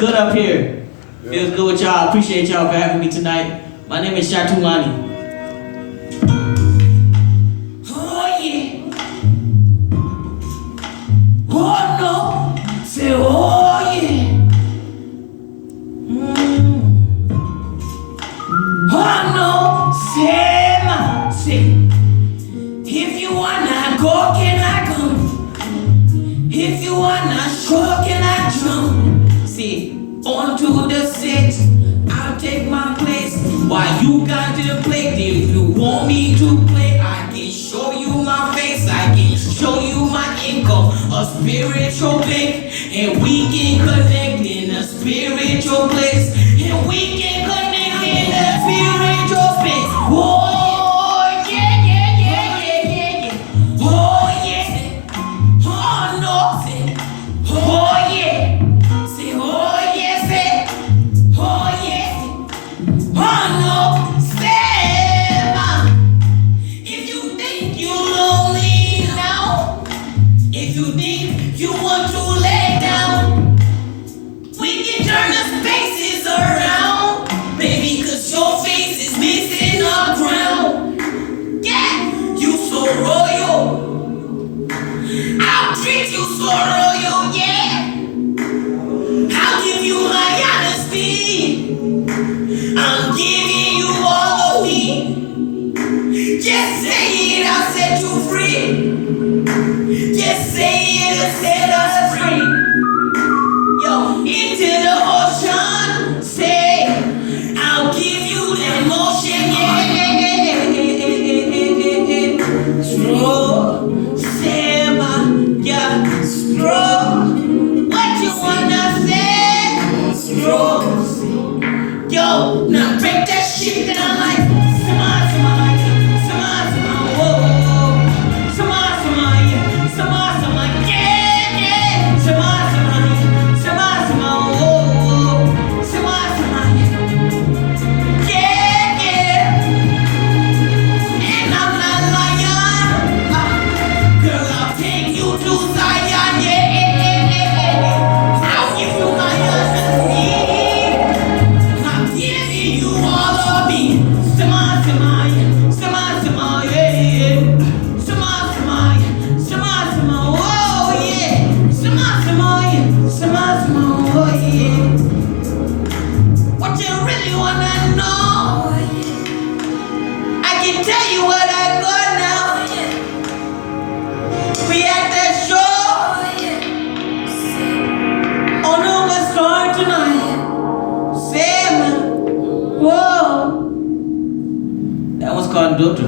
good up here. Feels good with y'all. Appreciate y'all for having me tonight. My name is Shatulani. Oh yeah. Oh no. Say oh yeah. Oh no. Say ma. Say. If you wanna go, can I come? If you wanna show, can I jump? See, on to the set, I'll take my place. While you got to play, if you want me to play, I can show you my face, I can show you my income, a spiritual bank, and we can connect in a spiritual place, and we can connect in a spiritual space. Whoa.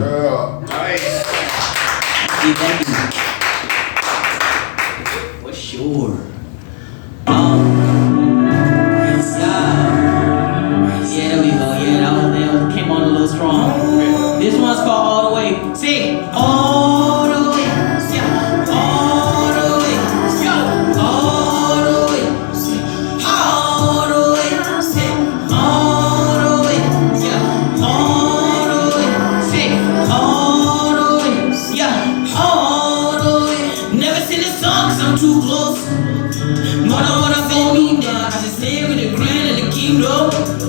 Girl, nice. Thank you. For sure. Yeah, there we go. Yeah, that came on a little strong. This one's called All the Way. Sing. All the way. Yeah. All the way. Yo. All the way. All the way. Sing. All the way. Yeah. All the way. Sing. All the way. Yeah. All the way. Never sing this song 'cause I'm too close. What I wanna go do now, I just stay with the grand and the kingdom.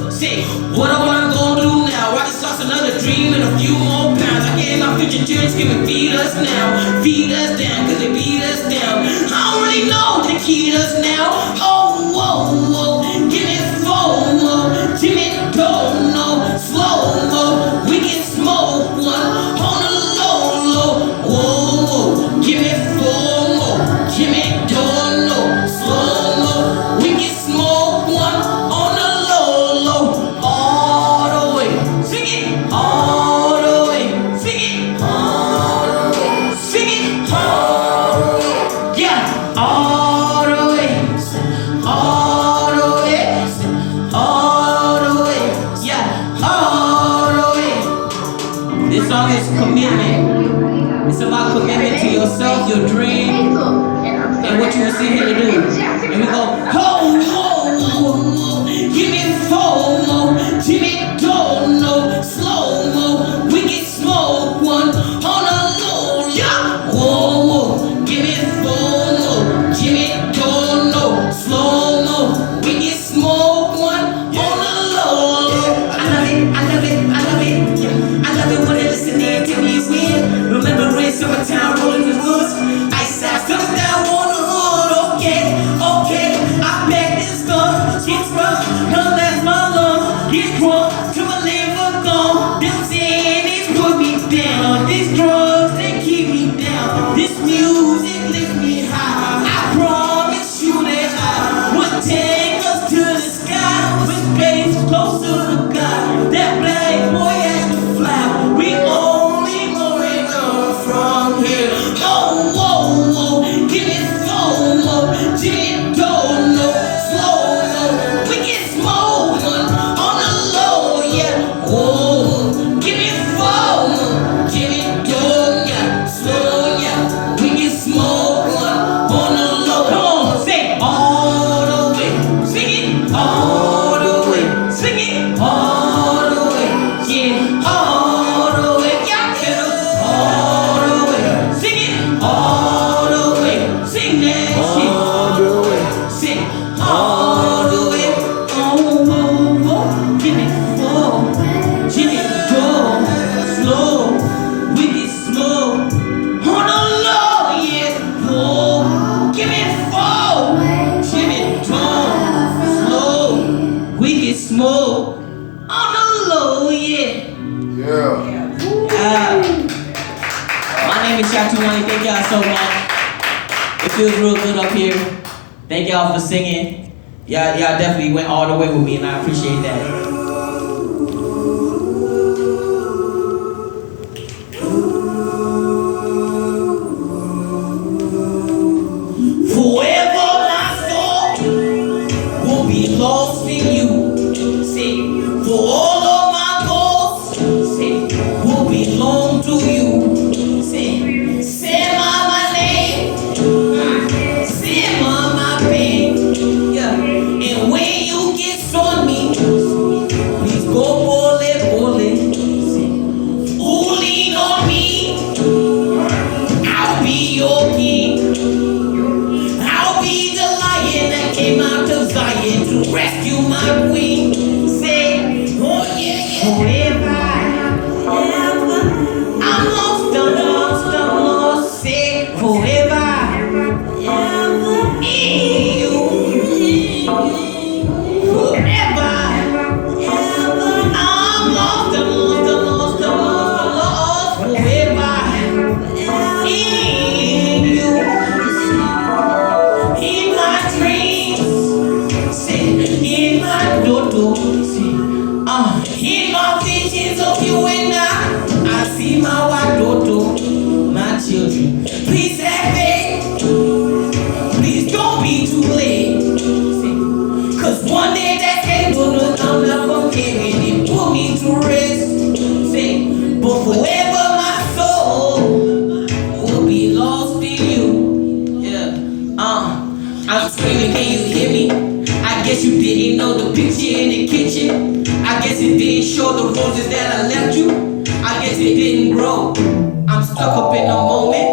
Say, what I wanna go do now, I just lost another dream and a few more pounds. I gave my future church, give me feed us now. Feed us down, cause they beat us down. I don't really know what they keyed us now. Oh, whoa, whoa, give me FOMO. Jimmy don't know, slow-mo. We can smoke one on the low, low. Whoa, whoa, give me FOMO. Jimmy don't know, slow-mo. We can smoke one on the low, low. All the way, sing it. All the way, sing it. All the way, sing it. All the way, yeah. All the way, all the way, all the way, yeah. All the way. This song is commitment. It's about commitment to yourself, your dream, and what you were sent here to do. And we go, ho, ho, ho, ho. Give me FOMO. Jimmy don't know, slow-mo. We can smoke one on a low, yeah. Whoa, whoa. Give me FOMO. Jimmy don't know, slow-mo. We can smoke name is Chatuani. Thank y'all so much. It feels real good up here. Thank y'all for singing. Y'all definitely went all the way with me, and I appreciate that. Lost in you, say, for all of my goals, say, will belong to you. Say my name, say my pain, yeah. And when you get on me, please go pole, who lean on me, I'll be your king. I'll be the lion that came out of Zion to rescue my queen. Say, oh yeah, forever, I'm lost, say, forever, in you, forever, I'm lost, forever, in you, in my dreams. In my dodo, in my visions of you and I see my white dodo, my children. Please have faith, please don't be too late. Cause one day that day will come up again and put me to rest. But forever my soul will be lost in you. Yeah, I'm screaming, can you hear me? I guess you didn't know the picture in the kitchen. I guess it didn't show the roses that I left you. I guess it didn't grow. I'm stuck up in the moment.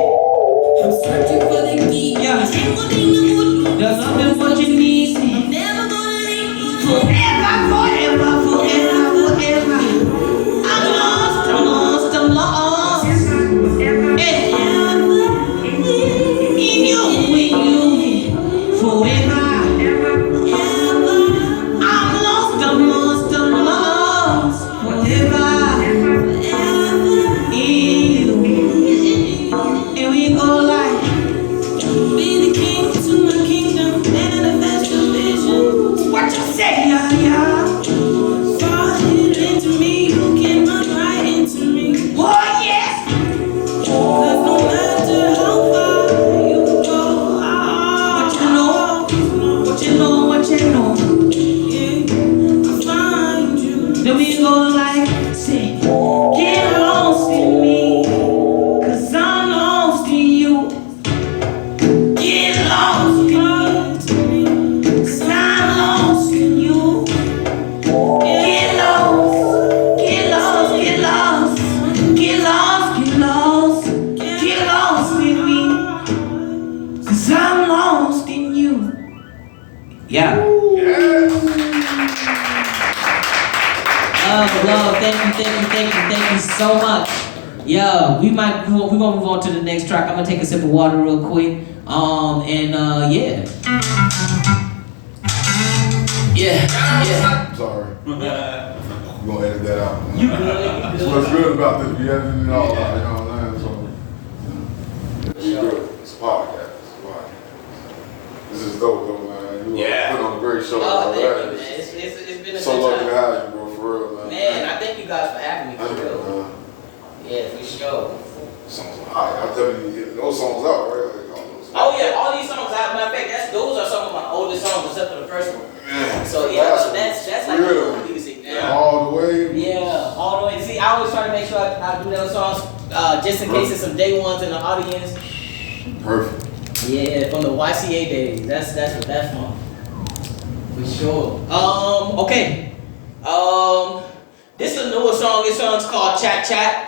I'm searching for the key. Yeah. There's nothing what you need. I'm never gonna leave you. Forever, forever, forever, forever. I'm lost. Yeah. In you, forever. Then we go like, say, get lost in me, cause I'm lost in you. Get lost in me, cause I'm lost in you. Get lost, get lost, get lost, get lost, get lost, get lost in me, cause I'm lost in you. Yeah. Love, thank you so much. Yeah, we gonna move on to the next track. I'm gonna take a sip of water real quick. Yeah. Sorry. We're gonna edit that out. You good? That's what's good about this. We editing it all out, you know what I'm saying? So, it's good. It's a podcast. This is dope, though, man. You put on a great show. Oh, thank you, man. It's been a so good lucky time. to have you, bro, for real, man. Man, I thank you guys for having me, for real. Yeah, for sure. Songs are high. I'll tell you, those songs out, right? Oh yeah, all these songs out. Matter of fact, those are some of my oldest songs, except for the first one. Man, So yeah, that's like real. the music. Yeah. All the way. Yeah, all the way. See, I always try to make sure I do those songs just in case there's some day ones in the audience. Perfect. Yeah, from the YCA days. That's what that's from. For sure. Okay. This is a newer song. This song's called Chat Chat.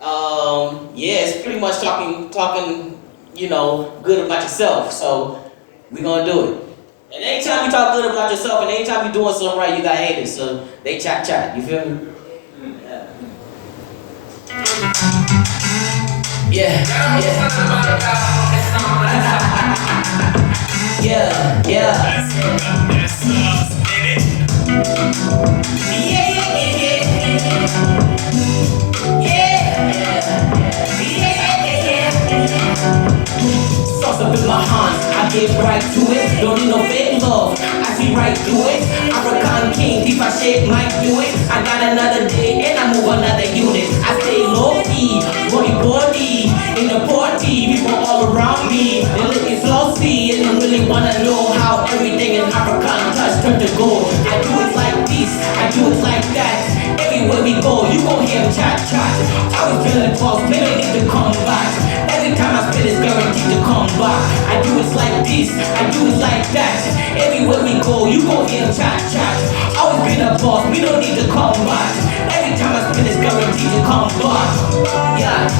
Yeah, it's pretty much talking, you know, good about yourself. So we're gonna do it. And anytime you talk good about yourself, and anytime you're doing something right, you got haters. So they chat. You feel me? Yeah. Yeah. up in my hands. I get right to it, don't need no fake love. I see right through it. African king, if I shit might do it. I got another day and I move another unit. I stay low key, body in the party, people all around me. They looking saucy and I really wanna know how everything in African touch turn to gold. I do it like this, I do it like that. Everywhere we go, you gon' hear them chat. I was feeling false, they don't need to come back. Every time I spit it's guaranteed to come back. I do it like this, I do it like that. Everywhere we go, you gon' hear them chat. Always been a boss, we don't need to come back. Every time I spit it's guaranteed to come back. Yeah,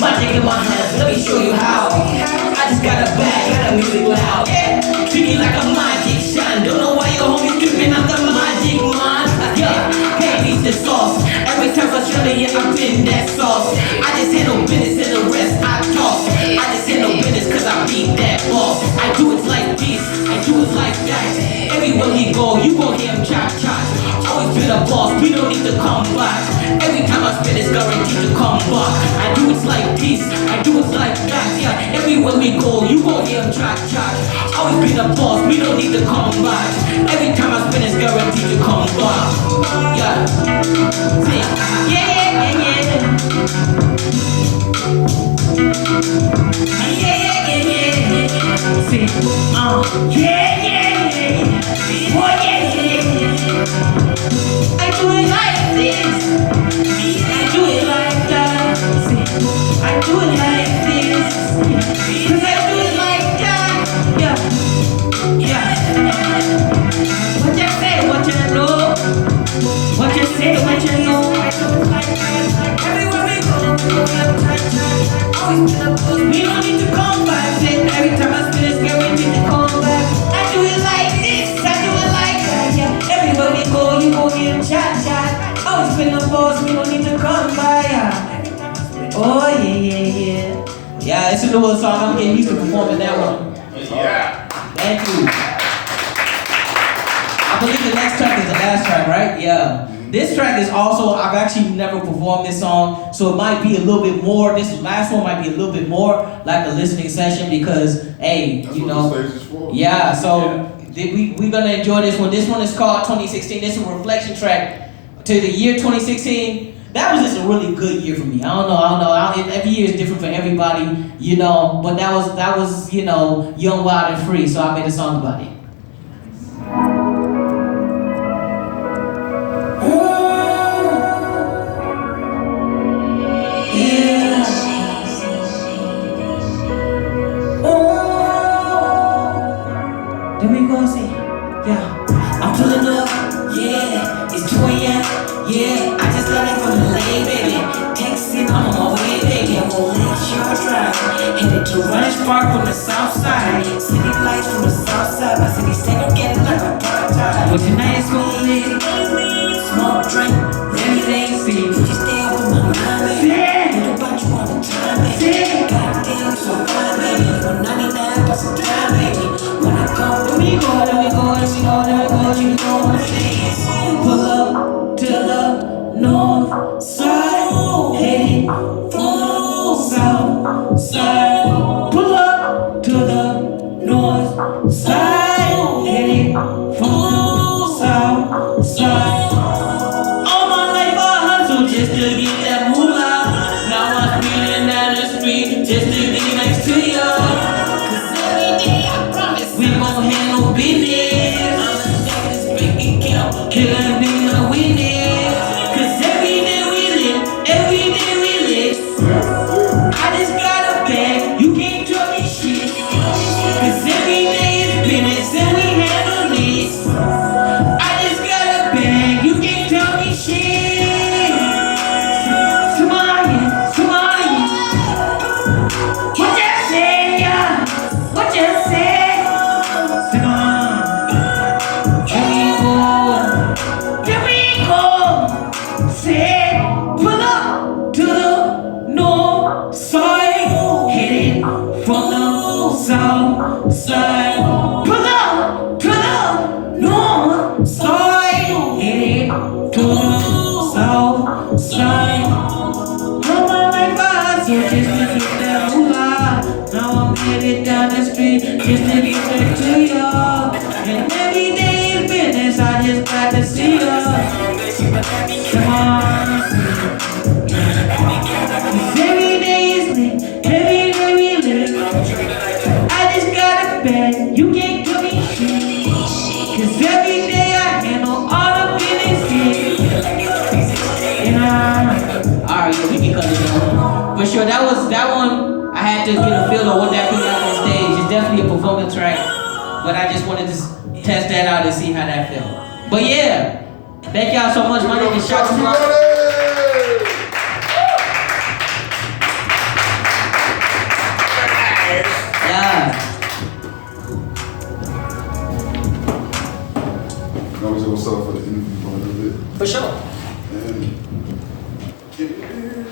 magic in my hands, let me show you how. I just got a bag, got the music loud. Yeah, treat me like a magic shine. Don't know why your homies tripping, I'm the magic man. Yeah, can't beat the sauce. Every time I show you, I'm in that sauce. I just handle business and the rest I toss. I just handle business cause I beat that boss. I do it like this, I do it like that. Everywhere we go, you gon' hear him chat. Always been a boss, we don't need to come back. Every time I spit it's guaranteed to come back. I do it like this, I do it like that. Yeah, everywhere we go, you gon' hear him chat. Always been a boss, we don't need to come back. Every time I spit it's guaranteed to come back. Yeah, see, yeah. See, I do it like this, I do it like that. See, I do it like this, cause I do it like that. Yeah. What you say, what you know? What you say, what you know? Everywhere we go, we don't need to come back. Every time I spit it's guaranteed to come back. I do it like this, I do it like that. Yeah. Everywhere we go, you go hear chat. Always been a boss, we don't need to come by. Oh yeah. Yeah, it's a new song. I'm getting used to performing that one. Yeah. Thank you. I believe the next track is the last track, right? Yeah. This track is also, I've actually never performed this song, so it might be a little bit more, this last one might be a little bit more like a listening session because, hey, That's you what know. the stage is for. Yeah, so we're gonna enjoy this one. This one is called 2016. This is a reflection track to the year 2016. That was just a really good year for me. I don't know. Every year is different for everybody, you know, but that was, you know, young, wild, and free, so I made a song about it. There we go, see, yeah. I'm pulling up, yeah, it's 2 a.m., yeah. I just got it from the lane, baby. Texting, I'm on my way, baby. I'm on Lakeshore Drive, headed to Rush Park from the south side. City lights from the south side, my city segregated like a apartheid. But tonight it's gonna lit, smoke, drink, lemonade, see. You stay up in my mind, baby. Think about you all the time, baby. Goddamn, so fine, baby. You're 99% time, baby. When I come, let me go. Pull up to the north side, heading from the south side. Pull up to the north side, heading from the south side. All my life I hustle just to get that moolah. Now I'm feeling down the street just to be next to you. Cause every day I promise we gon' handle business. Killing me the witness. Cause every day we live. I just got a bag, you can't tell me shit. Cause every day is business and we handle this. I just got a bag, you can't tell me shit. Somebody. What you say, yeah? What you say? Pull up to the north side, heading from the south side. Pull up to the north side, heading to the south side. All my life I so just to get that moolah. Now I'm headed down this had to get a feel of what that feels like on stage. It's definitely a performance track, but I just wanted to test that out and see how that felt. But yeah, thank y'all so much. My name is Shotzi Rock. Yeah. Now we're gonna start for the interview for a little bit. For sure. And get it here.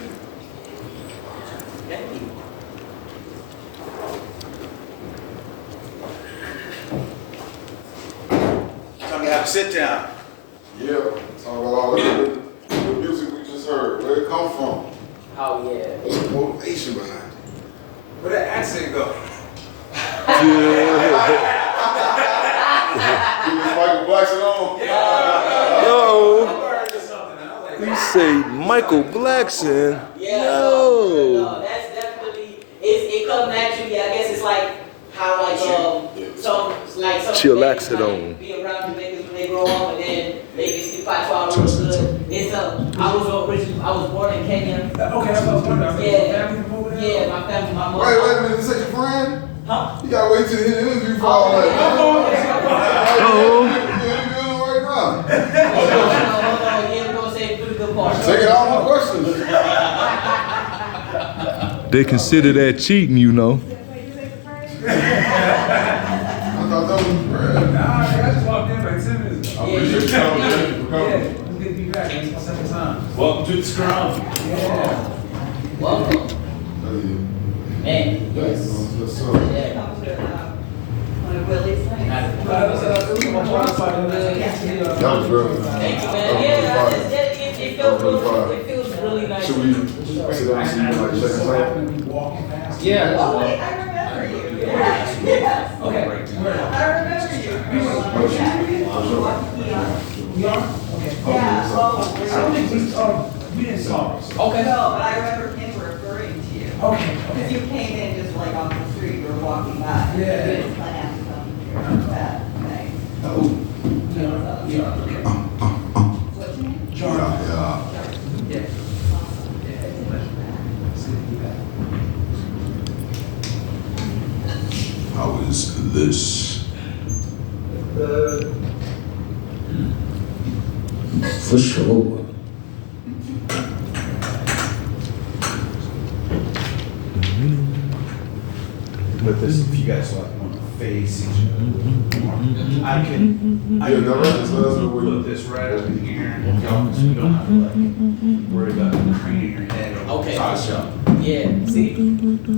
Thank you. Tell me how to sit down. Yeah, talk about all the music we just heard. Where it come from? Oh yeah. What's the motivation behind it? Where that accent go? Get this Michael Blackson on. Yo, you say Michael Blackson? Yeah. Yo. No, that's definitely it comes naturally. I guess it's like how some Chillax it on. be around Jamaicans when they grow up and then they get ski pots all over the hood. It's I was born in Kenya. Okay, that's what I was wondering. Yeah, my family, my mom. Wait a minute, this ain't your friend? Huh? You gotta wait till the end of the interview for all that. Oh. You're interviewing right now. Hold on, yeah, we're gonna say pretty good part. Take it all my questions. They consider that cheating, you know. I thought that was Brad. Nah, I just walked in like 10 minutes ago. I appreciate you coming. Thank you for Yeah, coming. I'm good to be back. It's my second time. Welcome to the scrum. Yeah. Welcome. Man. Yes, sir. Yeah. That was real. Thank you, man. Yeah, it feels really nice. Should we sit down and see you like second time? Walking fast. Yeah. I remember you. Okay. I remember you. We are? Okay. Yeah, well, I don't think we didn't talk. Okay. no, but I remember him referring to you. Okay. Because you came in just like off the street, you were walking by. Yeah. You didn't plan to come that night. Oh. Yeah. Okay. What's your name? John. Yeah. Yeah. How is this? For sure. With this, if you guys like want to face each other, I can Yeah, no, just let us know where put you. this right over here. Y'all just don't have to like worry about craning your head over Okay. the top shelf. Yeah. See,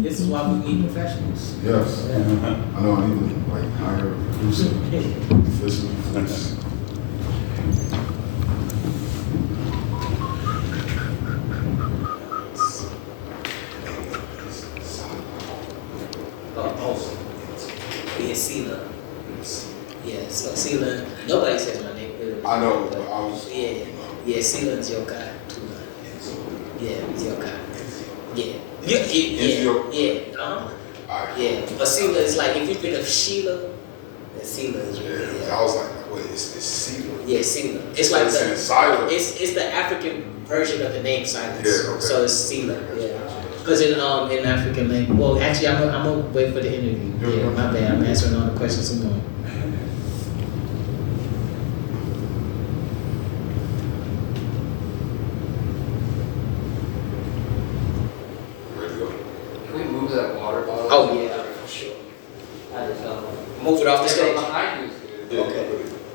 this is why we need professionals. Yes. I know I need to like hire a producer, officially for this. Yeah, Sela. Yeah, so Sela. Nobody says my name. I know, but I was. Yeah, Sela's your guy too. Yeah, he's your guy. Yeah. Is your- Yeah. Alright. Yeah. But Sela is like if you think of Sheila, then Sela is your Yeah, I was like, wait, it's Cedar. Yeah, Sela. It's like It's in silent. it's the African version of the name Silence. Yeah, okay. So it's Sela. Yeah. Because in African language, well, actually, I'm gonna wait for the interview. Yeah, my bad. I'm answering all the questions some more. Ready to go? Can we move that water bottle? Oh yeah, for sure. I just move it off the stage. Behind you is good. Yeah, Okay.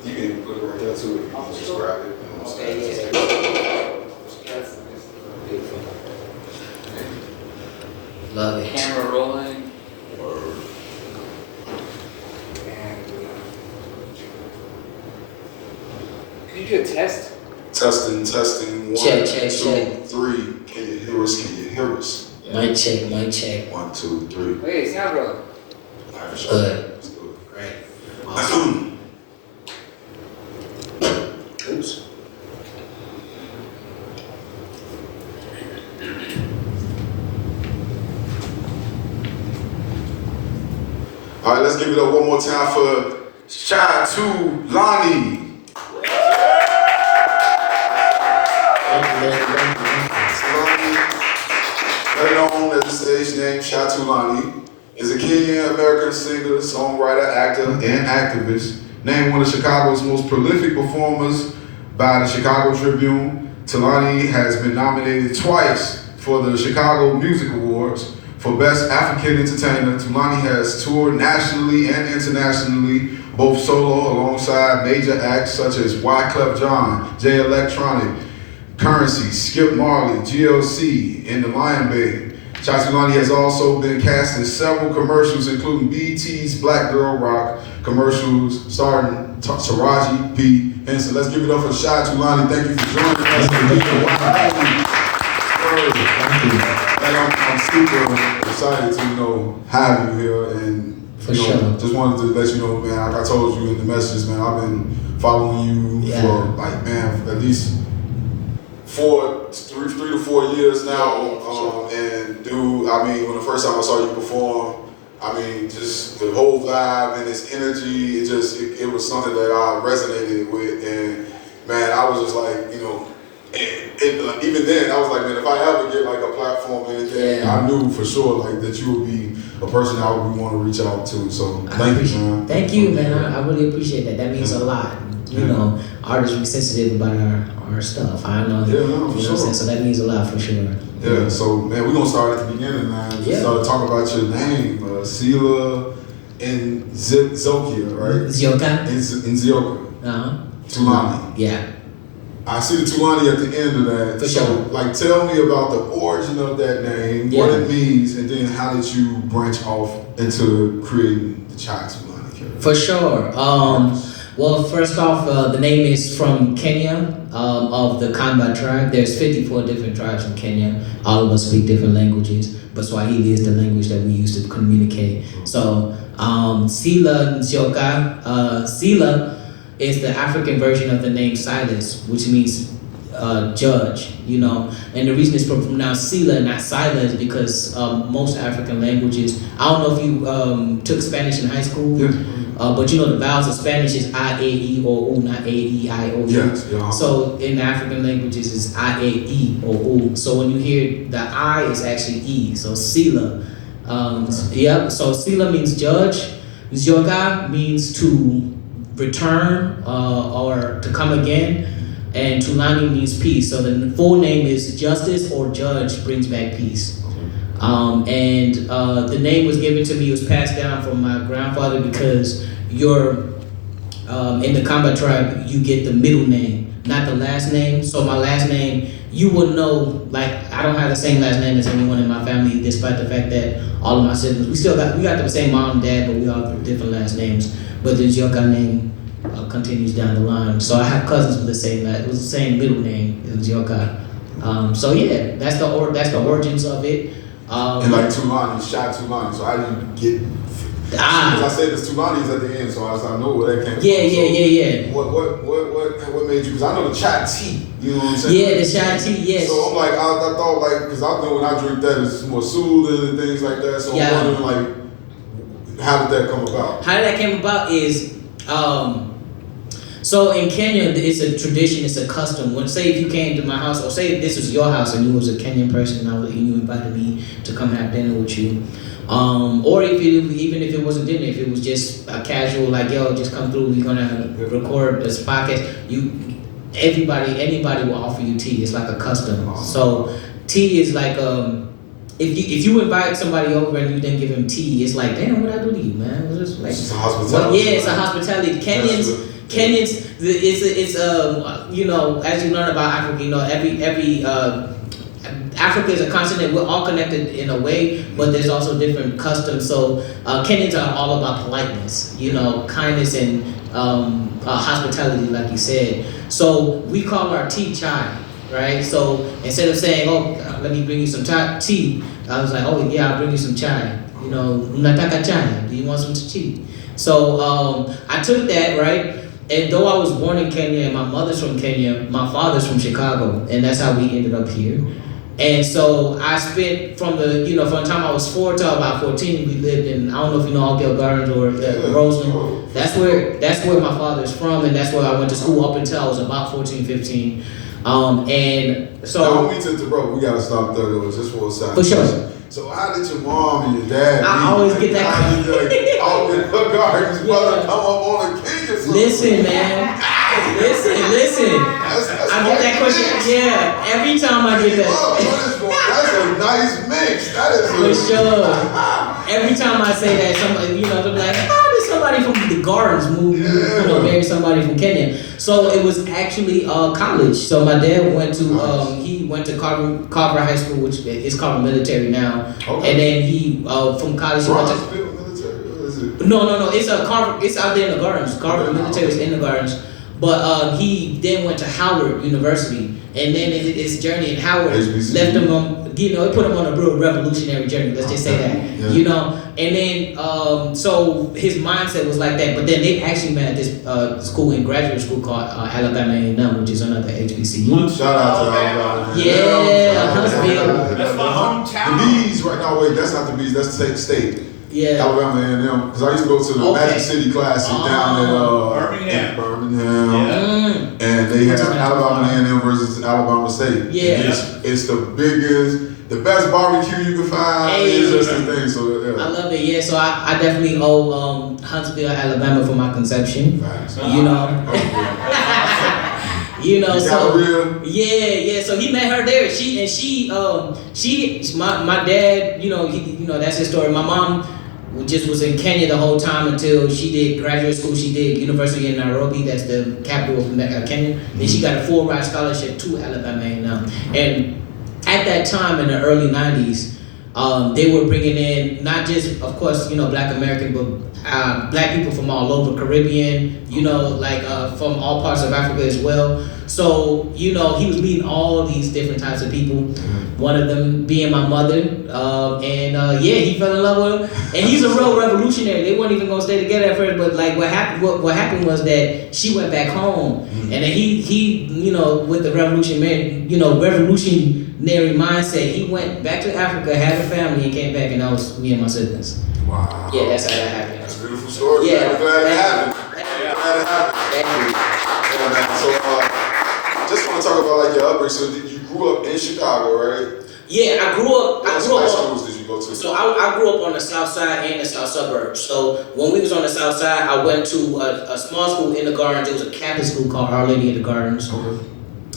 you can put it right there too. You can just grab it. You know what I'm Okay, saying? yeah. That's Beautiful. Love it. camera rolling. Word. And can you do a test? Testing. 1, Check, 2, check. 3. Can you hear us? Can you hear us? Mic check. 1, 2, 3. Wait, it's not rolling. Alright, for sure. Good. Let's do it. Great. Oops. All right, let's give it up one more time for Shy to Lonnie. Lonnie, better known known as the stage name Shatulani, is a Kenyan-American singer, songwriter, actor, and activist. Named one of Chicago's most prolific performers by the Chicago Tribune, Tulani has been nominated twice for the Chicago Music Awards. For Best African Entertainer, Tulani has toured nationally and internationally, both solo alongside major acts such as Wyclef Jean, Jay Electronic, Currency, Skip Marley, GLC, and the Lion Band. Shatulani has also been cast in several commercials, including BET's Black Girl Rock commercials starring Taraji P. Henson. Let's give it up for Shatulani. Thank you for joining us. I'm super excited to have you here, and just wanted to let you know, man. Like I told you in the messages, man, I've been following you for at least 3 to 4 years now. And dude, I mean, when the first time I saw you perform, I mean, just the whole vibe and this energy, it was something that I resonated with. And man, I was just like, even then, I was like, man, if I ever get like a platform or anything, I knew for sure like that you would be a person I would want to reach out to. So thank you, man. Thank you, man. I really appreciate that. That means a lot. Artists be sensitive about our stuff. I know. Yeah, no, for what sure. I'm saying? So that means a lot for sure. Yeah, so man, we're gonna start at the beginning, man. Just start talking about your name, Sila and Zokia, right? Zioka. In Zioka. Tulani. Yeah. I see the Tulani at the end of that. For so, sure. like, tell me about the origin of that name, what it means, and then how did you branch off into creating the Chai Tulani character? For sure. Well, first off, the name is from Kenya, of the Kamba tribe. There's 54 different tribes in Kenya. All of us speak different languages, but Swahili is the language that we use to communicate. So, Sila Nzioka, Sila is the African version of the name Silas, which means judge, And the reason it's pronounced Sila and not Sila is because most African languages, I don't know if you took Spanish in high school, but the vowels of Spanish is I, A, E, O, U, not A, E, I, O, U. Yes, So in the African languages it's I, A, E, O, U. So when you hear the I, it's actually E. So Sila. So Sila means judge. Zioga means to return or to come again. And Tulani means peace. So the full name is Justice or Judge brings back peace. And the name was given to me, it was passed down from my grandfather because in the Kamba tribe, you get the middle name, not the last name. So my last name, you would know, like, I don't have the same last name as anyone in my family, despite the fact that all of my siblings, we got the same mom and dad, but we all have different last names. But the Zioka name continues down the line. So I have cousins with the same middle name as Zioka. So yeah, that's the origins of it. And like Tulani, Shot Tulani. So how do you get? Because I said this Tulani is at the end, so I know where that came from. Yeah. What made you? Because I know the chai tea. You know what I'm saying? Yeah, the chai tea. Yes. So I'm like, I thought like, because I know when I drink that, it's more soothing and things like that. So I'm wondering like, how did that come about? How that came about is, so in Kenya, it's a tradition, it's a custom. When say if you came to my house, or say if this was your house and you was a Kenyan person and you invited me to come have dinner with you, or even if it wasn't dinner, if it was just a casual like, yo, just come through, we're gonna record this podcast. Anybody will offer you tea. It's like a custom. So tea is like if you invite somebody over and you didn't give him tea, it's like, damn, what I do to you, man? It's just like, it's a hospitality. It's a hospitality. Kenyans, it's as you learn about Africa, every Africa is a continent. We're all connected in a way, but there's also different customs. So Kenyans are all about politeness, kindness and hospitality, like you said. So we call our tea chai, right? So instead of saying, oh, let me bring you some tea, I was like, oh yeah, I'll bring you some chai. Unataka chai? Do you want some tea? So I took that, right? And though I was born in Kenya and my mother's from Kenya, my father's from Chicago, and that's how we ended up here. And so I spent from the time I was 4 till about 14, we lived in, I don't know if you know Oakdale Gardens or Roseland. That's where my father's from, and that's where I went to school up until I was about 14, 15. And so. Now, we to bro, we gotta stop there though, just for a second. For sure. So how did your mom and your dad? I meet? always Like, get that how did, like, all in the gardens, brother, Yeah. come up on a king or something? Listen, man. Listen. That's I get that question. Yeah, every time I get that. That's a nice mix. That is For sure. Every time I say that, somebody, they'll be like, "How did somebody from the Gardens move, marry somebody from Kenya?" So it was actually college. So my dad went to he went to Carver High School, which is Carver Military now. Okay. And then he from college he went to. Bronzeville military? What is it? No. It's a Carver. It's out there in the Gardens. Carver Military is in the Gardens. But he then went to Howard University, and then in his journey in Howard HBCU. left him on, it put him on a real revolutionary journey. Let's just say that, Yeah. And then so his mindset was like that. But then they actually met at this school in graduate school called Alabama A&M, which is another HBCU. Shout out to Alabama. Yeah, Huntsville. That's my hometown. The Bees, right now, wait, that's not the Bees, that's the state. Yeah. Alabama A&M, because I used to go to the Okay. Magic City Classic down in Birmingham. And they have Alabama A&M versus Alabama State. Yeah. And it's the biggest, the best barbecue you can find. Hey. It's just the thing. So I yeah. love it. Yeah. So I definitely owe Huntsville, Alabama for my conception. Facts. You know, You so got a real. yeah. So he met her there. My dad, that's his story. My mom just was in Kenya the whole time until she did graduate school. She did University in Nairobi, that's the capital of Kenya. Then she got a full ride scholarship to Alabama A&M. And at that time in the early 90s, they were bringing in not just, of course, Black American, but Black people from all over, Caribbean, from all parts of Africa as well. So, he was meeting all these different types of people. One of them being my mother, he fell in love with her, and he's a real revolutionary. They weren't even gonna stay together at first, but like what happened was that she went back home, and then he with the revolutionary mindset, he went back to Africa, had a family, and came back, and that was me and my siblings. Wow. Yeah, that's how that happened. That's a beautiful story. Yeah. I'm glad it happened. Thank Glad it happened. you. Yeah, man. So, just want to talk about like your upbringing. So, you grew up in Chicago, right? Yeah, I grew up. What high schools did you go to? So I grew up on the south side and the south suburbs. So when we was on the south side, I went to a small school in the Gardens. It was a Catholic school called Our Lady of the Gardens. Okay.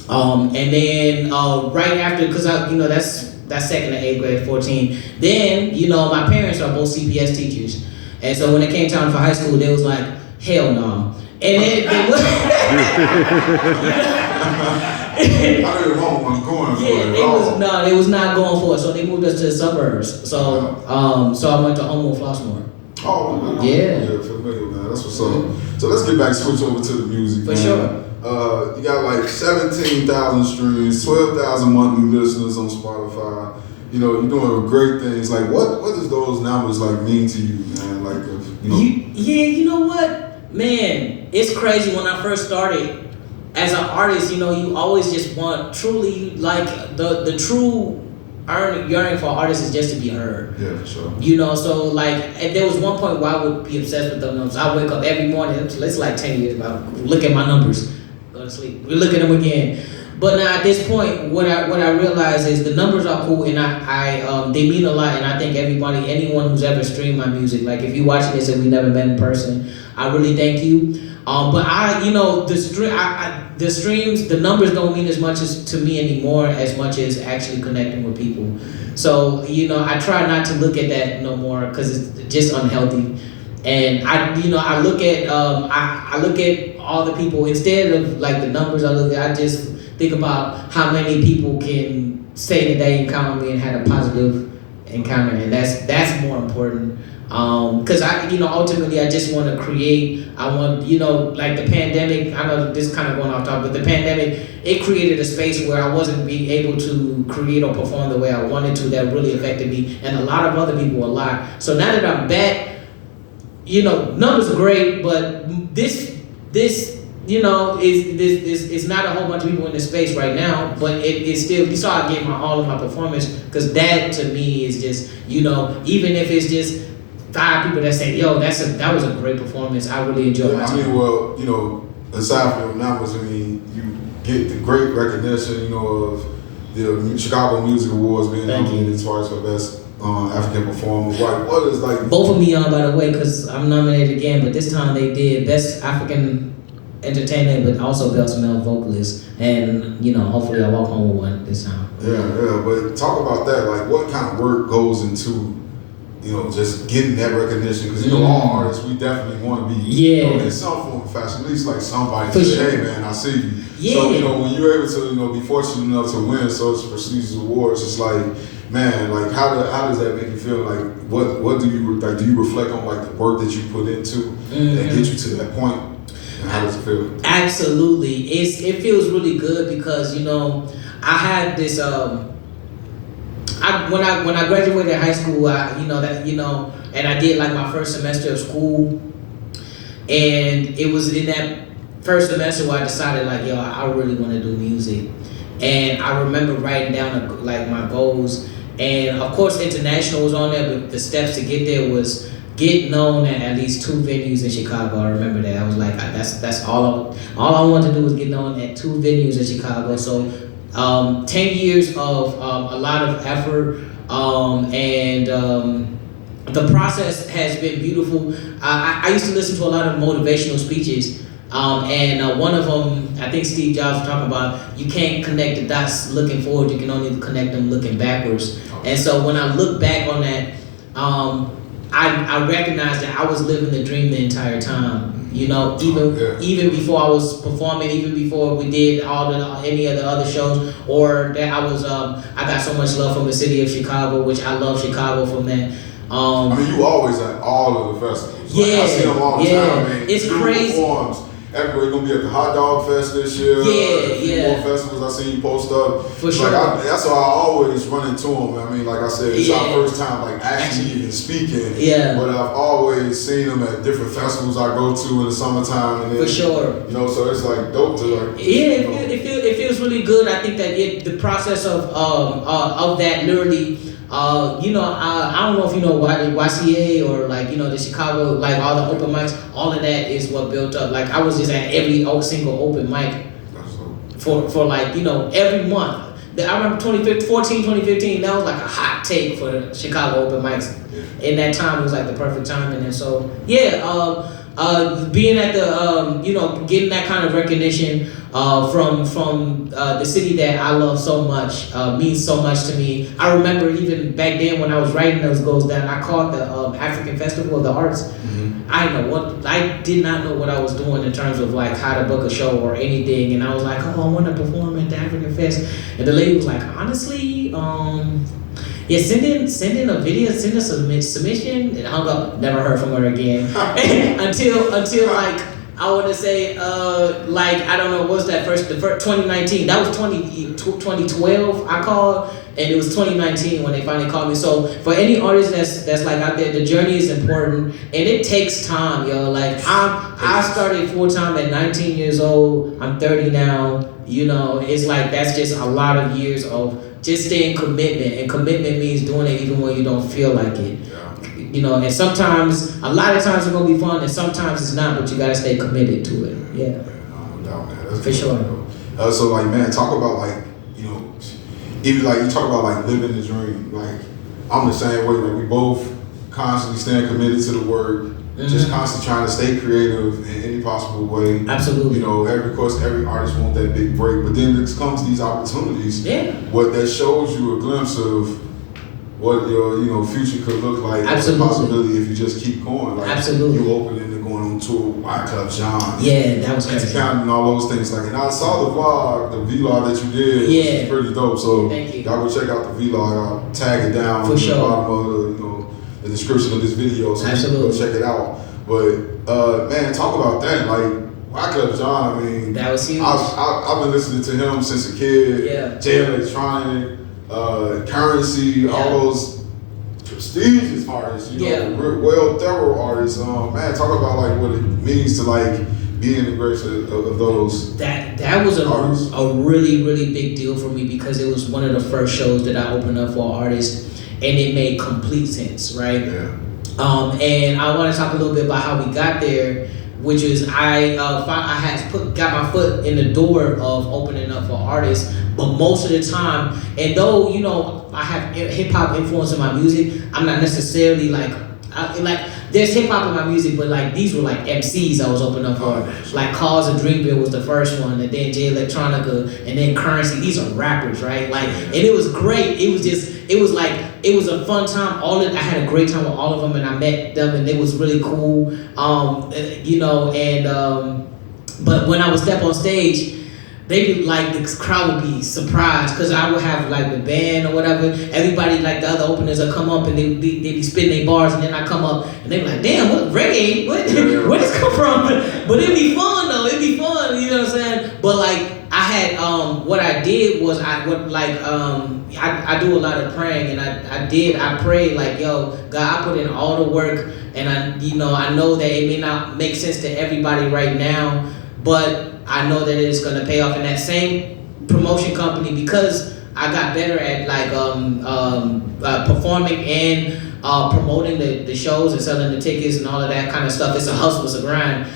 And then right after, because that's second to 8th grade, 14. Then my parents are both CPS teachers, and so when it came time for high school, they was like, hell no. And then they was. I didn't want one going for it. They was not going for it. So they moved us to the suburbs. So I went to Homewood Flossmoor. Oh, man. Yeah. Familiar, man. That's what's up. So let's get back, switch over to the music. For man. sure. You got like 17,000 streams, 12,000 monthly listeners on Spotify. You're doing great things. Like, what does those numbers like mean to you, man? Like, You know what, man? It's crazy. When I first started as an artist, you always just want truly like the true yearning for artists is just to be heard. Yeah, for sure. So like, and there was one point where I would be obsessed with those numbers. I wake up every morning. It's like 10 years ago. Look at my numbers. Go to sleep. We look at them again. But now at this point, what I realize is the numbers are cool, and I they mean a lot, and I think anyone who's ever streamed my music, like if you're watching this and we never met in person, I really thank you. But the streams, the numbers don't mean as much to me anymore as much as actually connecting with people. So I try not to look at that no more because it's just unhealthy. And I look at I look at all the people instead of like the numbers. I just think about how many people can say that they encountered me and had a positive encounter, and that's more important. Because ultimately I just want to create. I want like the pandemic. I know this is kind of going off topic, but the pandemic, it created a space where I wasn't being able to create or perform the way I wanted to. That really affected me and a lot of other people a lot. So now that I'm back. Numbers are great, but this is not a whole bunch of people in this space right now, but it's still, you saw I gave my all of my performance, because that to me is just, even if it's just 5 people that say, yo, that was a great performance, I really enjoyed my time. Aside from numbers, you get the great recognition, of the Chicago Music Awards being nominated twice for Best African performers? Like, what is like? Both of me on, by the way, because I'm nominated again, but this time they did Best African Entertainer, but also Best Male Vocalist. And, you know, hopefully I walk home with one this time. Yeah. But talk about that. Like, what kind of work goes into, you know, just getting that recognition? Because, you know, all artists, we definitely want to be, you know, in some form of fashion, at least like somebody For say, sure. hey, man, I see you. Yeah. So, you know, when you're able to, you know, be fortunate enough to win such prestigious awards, it's like, man, like, how does that make you feel? Like, what do you, like, do you reflect on, like, the work that you put into that get you to that point? And how does it feel? Absolutely. It feels really good because, you know, I had this, when I graduated high school, and I did like my first semester of school, and it was in that first semester where I decided like, yo, I really want to do music, and I remember writing down like my goals, and of course international was on there, but the steps to get there was get known at least 2 venues in Chicago. I remember that. I was like, that's all I wanted to do was get known at 2 venues in Chicago. So 10 years of a lot of effort, and the process has been beautiful. I used to listen to a lot of motivational speeches, and one of them, I think Steve Jobs was talking about, you can't connect the dots looking forward, you can only connect them looking backwards. And so when I look back on that, I recognized that I was living the dream the entire time. You know, even before I was performing, even before we did any of the other shows, or that I was I got so much love from the city of Chicago, which I love Chicago from that. I mean, you always at all of the festivals. Yeah, like, I see them all the time. Man. It's you crazy. Performs. Everybody gonna be at the Hot Dog Fest this year. A few more festivals I seen you post up. For sure. That's why I always run into them. I mean, like I said, it's our first time like actually even speaking. Yeah. But I've always seen them at different festivals I go to in the summertime. And then, For sure. You know, so it's like dope to like. Yeah, it feels really good. I think that the process of that literally. You know, I don't know if you know YCA or like, you know, the Chicago, like all the open mics, all of that is what built up. Like I was just at every single open mic for like, you know, every month. I remember 2015, that was like a hot take for the Chicago open mics. In that time, it was like the perfect timing. And so, being at the, you know, getting that kind of recognition from the city that I love so much means so much to me. I remember even back then when I was writing those goals down, I called the African Festival of the Arts. I did not know what I was doing in terms of like how to book a show or anything, and I was like, oh, I want to perform at the African Fest, and the lady was like, honestly, yeah, send in a video, send us a submission, and hung up. Never heard from her again until like I want to say like I don't know, what's that the first 2019? That was 2012. I called, and it was 2019 when they finally called me. So for any artist that's like out there, the journey is important, and it takes time, yo. Like I started full time at 19 years old. I'm 30 now. You know, it's like that's just a lot of years of just staying commitment, and commitment means doing it even when you don't feel like it. You know, and sometimes, a lot of times it's gonna be fun, and sometimes it's not, but you gotta stay committed to it. Yeah. No doubt, man. That's For sure. So like, man, talk about like, you know, even like you talk about like living the dream. Like, I'm the same way. Like, we both constantly staying committed to the work, just constantly trying to stay creative in any possible way. Absolutely. You know, of course, every artist wants that big break, but then it comes these opportunities. Yeah. What that shows you a glimpse of what your, you know, future could look like. Absolutely. As a possibility if you just keep going. Like, Absolutely. You opening and going on tour with Wyclef Jean. Yeah, that was crazy. And all those things. Like, and I saw the vlog that you did. Yeah. Which was pretty dope. So Thank you. y'all go check out the vlog. I'll tag it down For in sure. the bottom of the, you know, the description of this video, so Absolutely. you can go check it out. But man, talk about that. Like, Wyclef Jean, I mean, That was huge. I've been listening to him since a kid. Yeah. Jay Electronic, Currency, all those prestigious artists, you know, well thorough artists. Man, talk about like what it means to like be in the grace of those. That was a really, really big deal for me because it was one of the first shows that I opened up for artists, and it made complete sense, right? Yeah. And I want to talk a little bit about how we got there. which is I had got my foot in the door of opening up for artists. But most of the time, and though I have hip hop influence in my music, I'm not necessarily like there's hip hop in my music, but like these were like MCs I was opening up for. Like Cause of Dreamville was the first one, and then Jay Electronica, and then Currency. These are rappers, right? Like, and it was great. It was a fun time. I had a great time with all of them, and I met them, and it was really cool. But when I would step on stage, they be like, the crowd would be surprised because I would have like the band or whatever. Everybody, like the other openers, would come up and they be spitting their bars, and then I come up and they be like, damn, what reggae? Where this come from? But it'd be fun though. It'd be fun. You know what I'm saying? But like I had what I did was I do a lot of praying, and I prayed like, yo, God, I put in all the work, and I know that it may not make sense to everybody right now, but I know that it's gonna pay off in that same promotion company, because I got better at like performing and promoting the shows and selling the tickets and all of that kind of stuff. It's a hustle, it's a grind.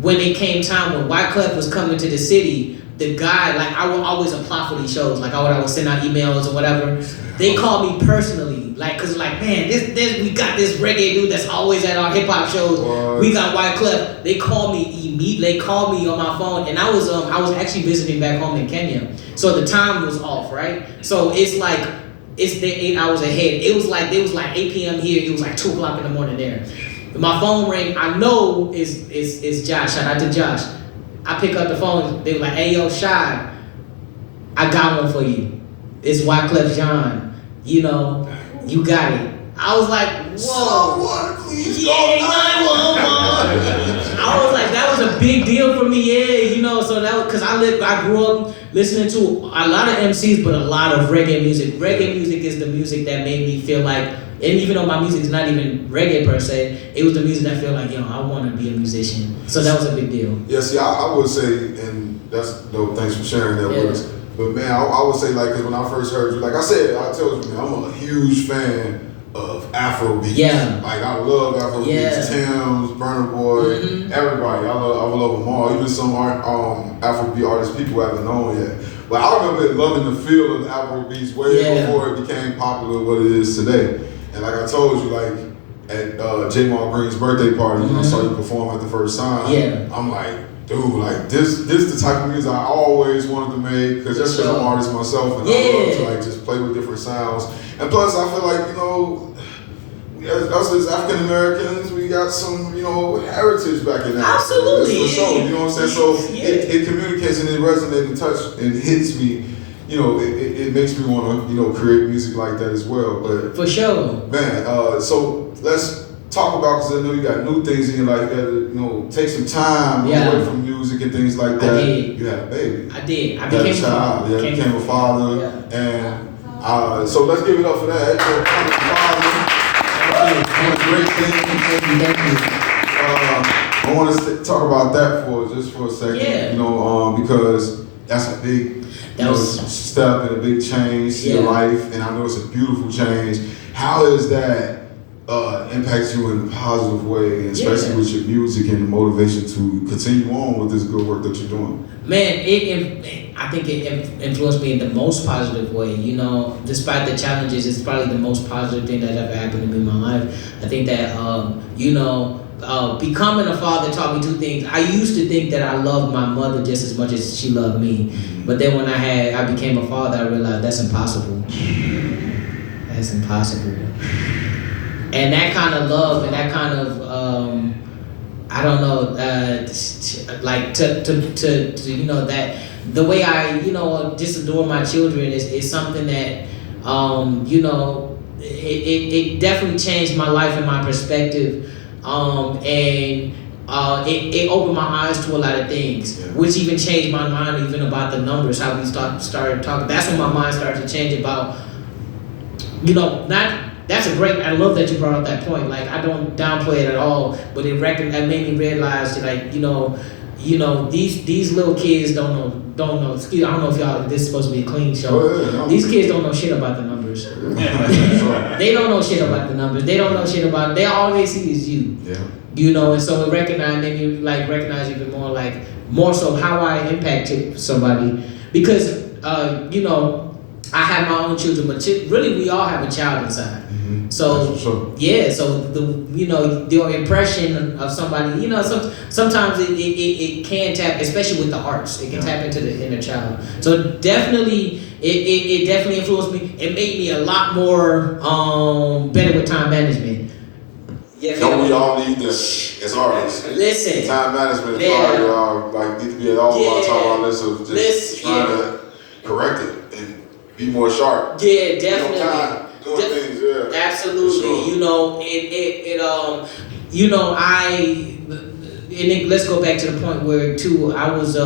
When it came time when Wyclef was coming to the city, the guy, like I would always apply for these shows. Like I would send out emails or whatever. They called me personally, like, cause like, man, this we got this reggae dude that's always at our hip hop shows. What? We got Wyclef. They called me immediately. They called me on my phone, and I was actually visiting back home in Kenya, so the time was off, right? So it's like they're 8 hours ahead. It was like 8 p.m. here. It was like 2 o'clock in the morning there. My phone rang. I know it's Josh. Shout out to Josh. I pick up the phone. They were like, "Hey, yo, Shy, I got one for you. It's Wyclef Jean. You got it." I was like, "Whoa, Someone please yeah, 911." I was like, that was a big deal for me, yeah, So that was because I grew up listening to a lot of MCs, but a lot of reggae music. Reggae music is the music that made me feel like, and even though my music is not even reggae per se, it was the music that felt like, I want to be a musician. So that was a big deal. Yeah, see, I would say, and that's dope, thanks for sharing that with us. But man, I would say, like, because when I first heard you, like I said, I told you, man, I'm a huge fan of Afro beats. Yeah. Like I love Afro beats, Tim's, Burna Boy, everybody. I love them all. Even some Afro beat artists people haven't known yet. But I remember loving the feel of Afro beats way before it became popular what it is today. And like I told you, like at J. Mal Green's birthday party, when I saw you perform at the first time, I'm like, dude, like this the type of music I always wanted to make, because that's because I'm an artist myself, and I love to like just play with different sounds. And plus, I feel like us as African Americans, we got some heritage back in that. Absolutely, for sure. You know what I'm saying? So it communicates and it resonates and touch and hits me. It makes me want to create music like that as well. But for sure, man. So let's talk about, because I know you got new things in your life. You got to take some time away from music and things like that. I did. You had a baby. I did. I became a child. Yeah, became a father. And so let's give it up for that. Great thing. Thank you. I want to talk about that for a second. Yeah. Because that's a big step and a big change to your life, and I know it's a beautiful change. How has that impacts you in a positive way, especially with your music and the motivation to continue on with this good work that you're doing? Man, I think it influenced me in the most positive way. Despite the challenges, it's probably the most positive thing that ever happened to me in my life. I think that becoming a father taught me two things. I used to think that I loved my mother just as much as she loved me, but then when I became a father, I realized that's impossible. That's impossible. And that kind of love and that kind of I don't know, like to that the way I just adore my children is something that it definitely changed my life and my perspective, and it opened my eyes to a lot of things, which even changed my mind even about the numbers, how we started talking. That's when my mind started to change about That's a great. I love that you brought up that point. Like, I don't downplay it at all, but it made me realize that, like, you know, these little kids don't know. Excuse, I don't know if y'all. This is supposed to be a clean show. Oh, yeah, These kids don't know shit about the numbers. They don't know shit about the numbers. They don't know shit about. They all they see is you. Yeah. You know, and so recognize even more like more so how I impacted somebody because you know I have my own children, but really we all have a child inside. So That's for sure. yeah, so the impression of somebody, you know, sometimes it can tap, especially with the arts, it can tap into the inner child. So definitely, it definitely influenced me. It made me a lot more better with time management. Yeah, Don't we all need this as artists? Listen, Time management is Yeah. probably like need to be at all of our top of our list of just trying Yeah. to correct it and be more sharp. yeah, You definitely. know, time doing things, yeah. Absolutely, For sure. you know, you know, let's go back to the point where too, I was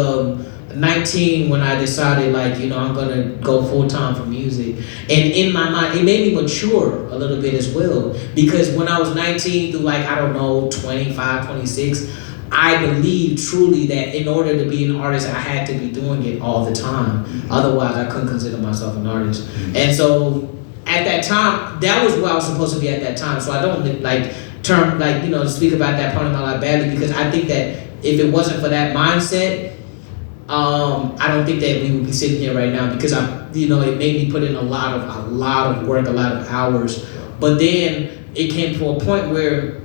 19 when I decided like, you know, I'm gonna go full time for music, and in my mind, it made me mature a little bit as well, because when I was 19 through like, I don't know, 25, 26, I believe truly that in order to be an artist, I had to be doing it all the time. Otherwise, I couldn't consider myself an artist. And so at that time, that was where I was supposed to be at that time. So I don't like speak about that part of my life badly, because I think that if it wasn't for that mindset, I don't think that we would be sitting here right now, because it made me put in a lot of work, a lot of hours. But then it came to a point where,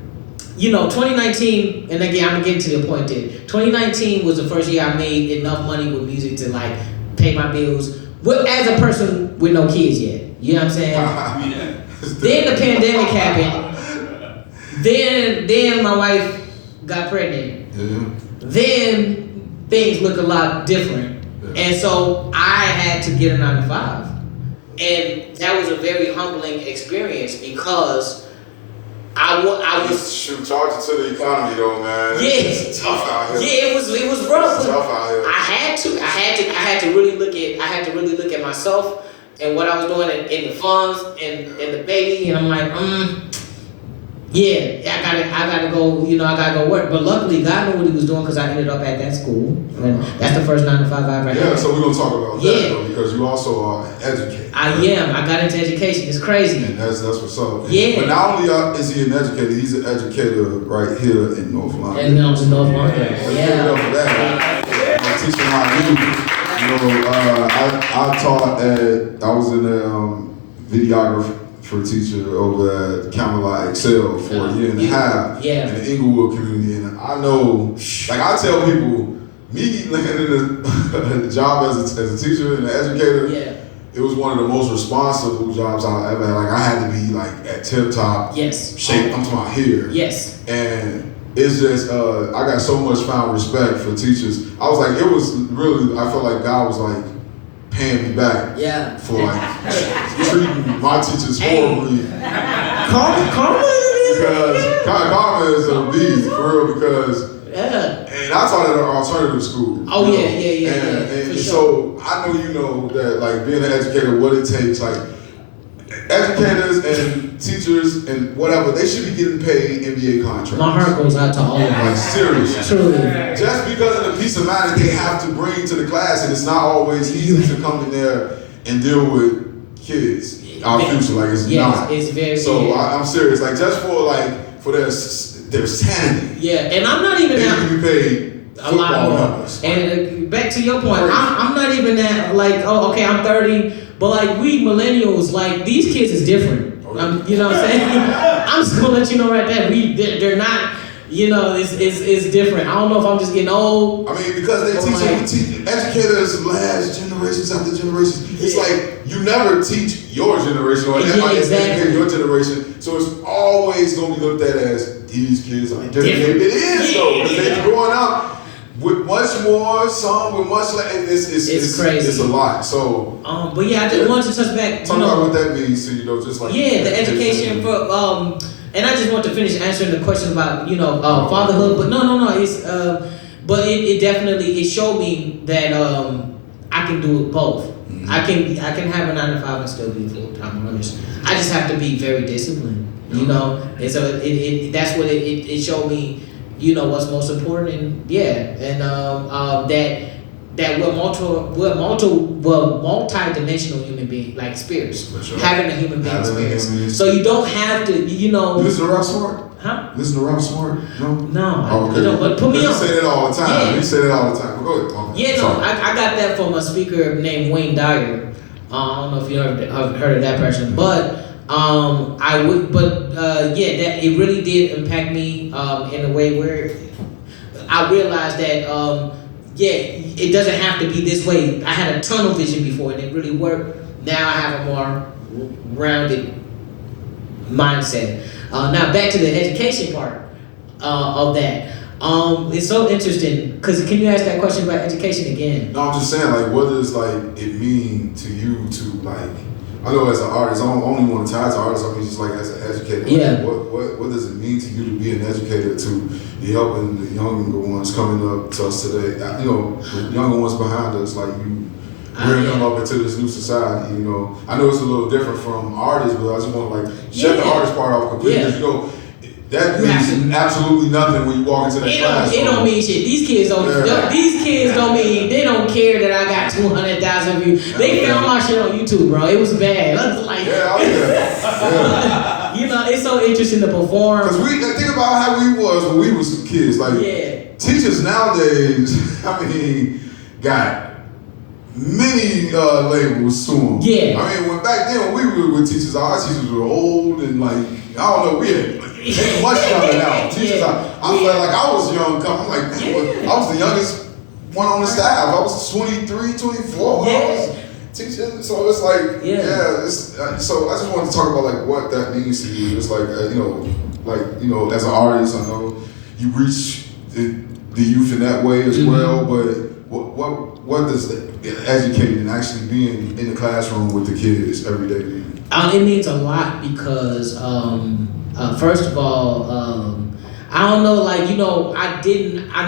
you know, 2019, and again, I'm getting to the point there. 2019 was the first year I made enough money with music to like pay my bills, as a person with no kids yet. You know what I'm saying? Then the pandemic happened. Then my wife got pregnant. Yeah. Then things look a lot different. Yeah. And so I had to get a 9 to 5. And that was a very humbling experience, because I was Shoot, charge it to the economy though, man. It's tough out here. Yeah, it was rough. It's tough out here. I had to really look at myself and what I was doing in the funds and the baby, and I'm like, yeah, I gotta go, you know, I gotta go work. But luckily, God knew what He was doing, because I ended up at that school, and that's the first 9 to 5 I ever had. Yeah, so we're gonna talk about Yeah. that though, because you also are an educator. I am. I got into education. It's crazy. And that's what's up. Yeah. But not only is he an educator, he's an educator right here in North London. And North London. Let's give it Yeah. up for that. I'm teaching my youth. You know, I taught I was in a videographer teacher over at Camelot Excel for a year and a half Yeah. in the Inglewood community. And I know, like I tell people, me landing a job as a teacher and an educator, Yeah. it was one of the most responsible jobs I ever had. Like I had to be like at tip top Yes. shape. I'm talking about here. Yes. And it's just, I got so much found respect for teachers. I was like, it was really, I felt like God was like paying me back Yeah. for like treating my teachers Hey. horribly. Karma is Because karma is a beast, for real, because, Yeah. and I taught at an alternative school. Oh, you know, yeah, And for so I know you know that like being an educator, what it takes, like educators and teachers and whatever, they should be getting paid NBA contracts. My heart goes out to all of Like them. seriously. Truly. Just because of the peace of mind that they have to bring to the class, and it's not always easy to come in there and deal with kids, our future, like it's Yes, not. it's very. So yeah. I'm serious, like just for their sanity, Yeah, and I'm not even they that. need to be paid A lot football more. numbers. And back to your point, I'm not even that, like, oh, okay, I'm 30, but like we millennials, like these kids is different. You know what I'm saying? I'm just gonna let you know right there, they're not, you know, it's different. I don't know if I'm just getting old. I mean, because they teach educators last generations after generations. It's like you never teach your generation or Yeah, exactly. educate your generation. So it's always gonna be looked at as these kids are different. It is though, because they're growing up with much more, some with much less. It's crazy. It's a lot. So But yeah, I just wanted to touch back. talk about what that means to just like Yeah, the education for and I just want to finish answering the question about fatherhood, but no, it's but it definitely showed me that I can do it both. Mm-hmm. I can have a 9 to 5 and still be full time artist. I just have to be very disciplined, you know. And so it that's what it showed me. you know what's most important, and that we're multi-dimensional human being, like spirits, For sure. having a human being Having a experience. human So you don't have to, You listen to Rap Smart? huh? Listen to Rap Smart? No? No, Oh, okay. you don't. But put me You on. say that all the time. Yeah. You say that all the time. But go ahead. Okay. Yeah, no, Sorry. I got that from a speaker named Wayne Dyer. I don't know if you have heard of that person, but that it really did impact me in a way where I realized that it doesn't have to be this way. I had a tunnel vision before and it really worked. Now I have a more rounded mindset. Now back to the education part of that. It's so interesting because can you ask that question about education again? No, I'm just saying, like, what does like it mean to you to like? I know as an artist, I don't only want to tie to artists. I mean, just like as an educator. Like, Yeah. What does it mean to you to be an educator, to be helping the younger ones coming up to us today? You know, the younger ones behind us, like you bring them up into this new society. You know, I know it's a little different from artists, but I just want to like shut the Yeah. artist part off completely. Yeah. You know, that You have means absolutely nothing when you walk into that classroom. It don't mean shit. These kids don't. Yeah. These kids don't mean. They don't care that I got 200,000 views. They found my shit on YouTube, bro. It was bad. I was like, Yeah, oh yeah. you know, it's so interesting to perform. Because we think about how we was when we was kids. Like Yeah. teachers nowadays, I mean, got many labels to them. Yeah. I mean, when back then when we were with teachers, our teachers were old and like I don't know, we had they much younger now. Teachers, Yeah. I felt like I was young. I'm like, man, I was the youngest one on the staff. I was 23, 24 when I was teaching. So it's like, so I just wanted to talk about like what that means to you. It's like, as an artist, I know you reach the youth in that way as well. But what does educating and actually being in the classroom with the kids every day mean? It means a lot because, first of all, I don't know, like, you know, I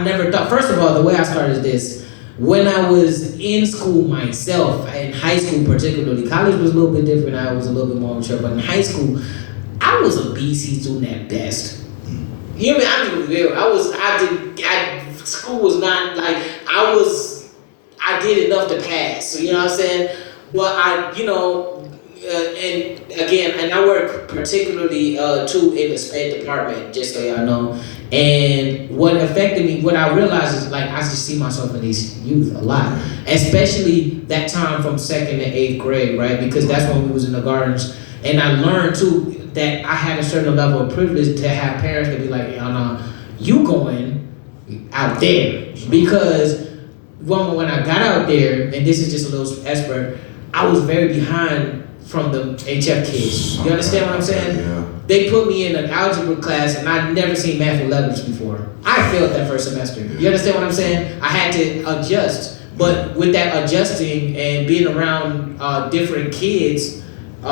never thought, first of all, the way I started this, when I was in school myself, in high school particularly, college was a little bit different, I was a little bit more mature, but in high school, I was a BC student at best. You know what I mean? I'm being real. School was not like, I did enough to pass, so you know what I'm saying? But and again, and I work particularly too in the SPED department, just so y'all know. And what affected me, what I realized is like I just see myself in these youth a lot, especially that time from 2nd to 8th grade, right? Because that's when we was in the gardens, and I learned too that I had a certain level of privilege to have parents that be like, no, you going out there, because when I got out there, and this is just a little expert, I was very behind from the HF kids. You understand what I'm saying? Yeah. They put me in an algebra class and I'd never seen math 11s before. I failed that first semester. You understand what I'm saying? I had to adjust. But with that adjusting and being around different kids, it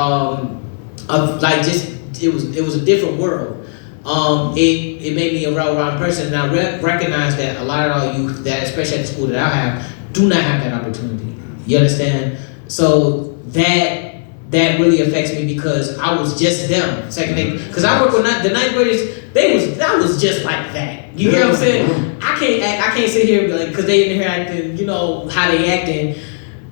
was a different world. It made me a well-rounded person, and I recognize that a lot of our youth, that especially at the school that I have, do not have that opportunity. You understand? So that really affects me because I was just them, 2nd, 8th. Because I work with the 9th graders, that was just like that. You get what I'm saying? I can't sit here and be like, because they in here acting, you know, how they acting,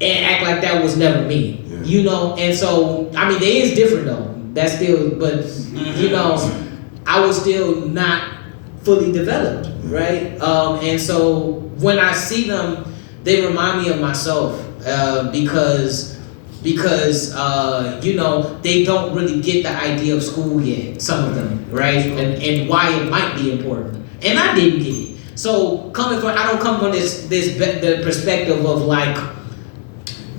and act like that was never me. Yeah. You know? And so, I mean, they is different though. That's still, but, you know, I was still not fully developed, right? And so when I see them, they remind me of myself because you know, they don't really get the idea of school yet, some of them, right? And why it might be important. And I didn't get it. So I don't come from the perspective of like,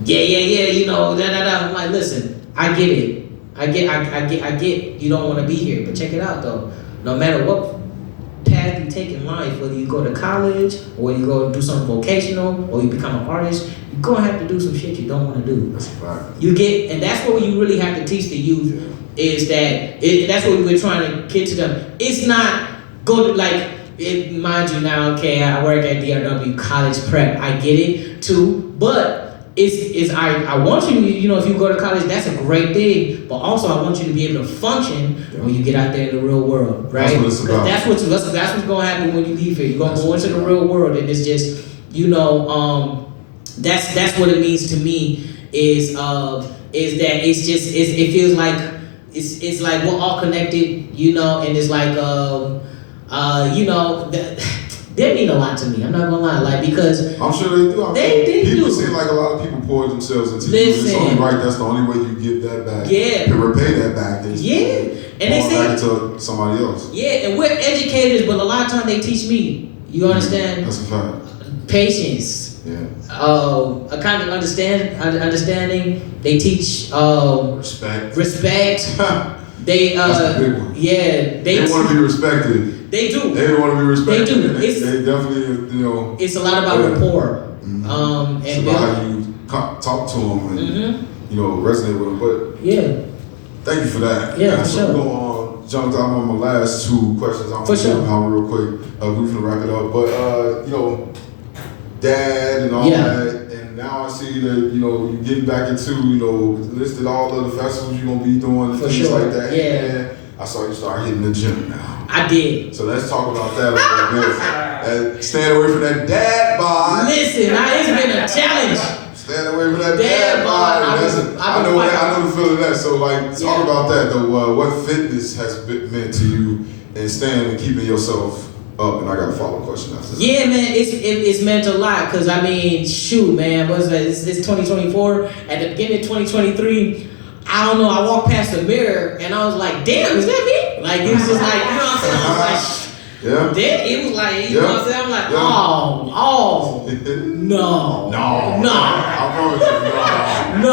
you know, I'm like, listen, I get it. I get you don't want to be here, but check it out though. No matter what path you take in life, whether you go to college or you go do something vocational or you become an artist, you're gonna have to do some shit you don't want to do. That's a fact. You get, and that's what you really have to teach the youth is that that's what we're trying to get to them. It's not go to mind you now, okay, I work at DRW College Prep, I get it too, but I want you, you know, if you go to college, that's a great thing. But also, I want you to be able to function when you get out there in the real world, right? That's what it's about. That's what's gonna happen when you leave here. You're gonna go into the real world, and it's just, you know, that's what it means to me. Is that it feels like it's like we're all connected, you know, and it's like you know they mean a lot to me. I'm not gonna lie, like, because I'm sure they do. They people do. seem like a lot of people pour themselves into you. It's Listen. only right. That's the only way you get that back. Yeah. To repay that back. Is Yeah. And they pouring say, back into somebody else. yeah, and we're educators, but a lot of times they teach me. You understand? That's a fact. Patience. Yeah. A kind of understanding. They teach Respect. respect. They That's the big one. yeah, They want to be respected. They do. They want to be respected. They do. They definitely, you know. It's a lot about Yeah. rapport. Mhm. It's And about how you talk to them and you know resonate with them. But yeah, thank you for that. Yeah, And for so sure. we're gonna jump down on my last two questions. I'm For gonna sure. them out real quick. We're gonna wrap it up. But you know, dad and all Yeah. that. And now I see that you know you're getting back into you know listed all of the festivals you're gonna be doing and For things sure. like that. Yeah. And I saw you start hitting the gym now. I did. So let's talk about that a little bit. And staying away from that dad bod. Listen, it's been a challenge. Staying away from that Dad dad bod. bod. I know the feeling of that. So like, talk Yeah. about that though. What fitness has meant to you and staying and keeping yourself up? And I got a follow-up question after that. Yeah, man, it's meant a lot. Cause I mean, shoot, man, what's that? It's 2024. At the beginning of 2023, I don't know. I walked past the mirror and I was like, damn, is that me? Like it was just like, you know what I'm saying? I was like. Yeah. Then it was like, you know what I'm saying? I'm like, Yeah. oh, no. I promise you, No.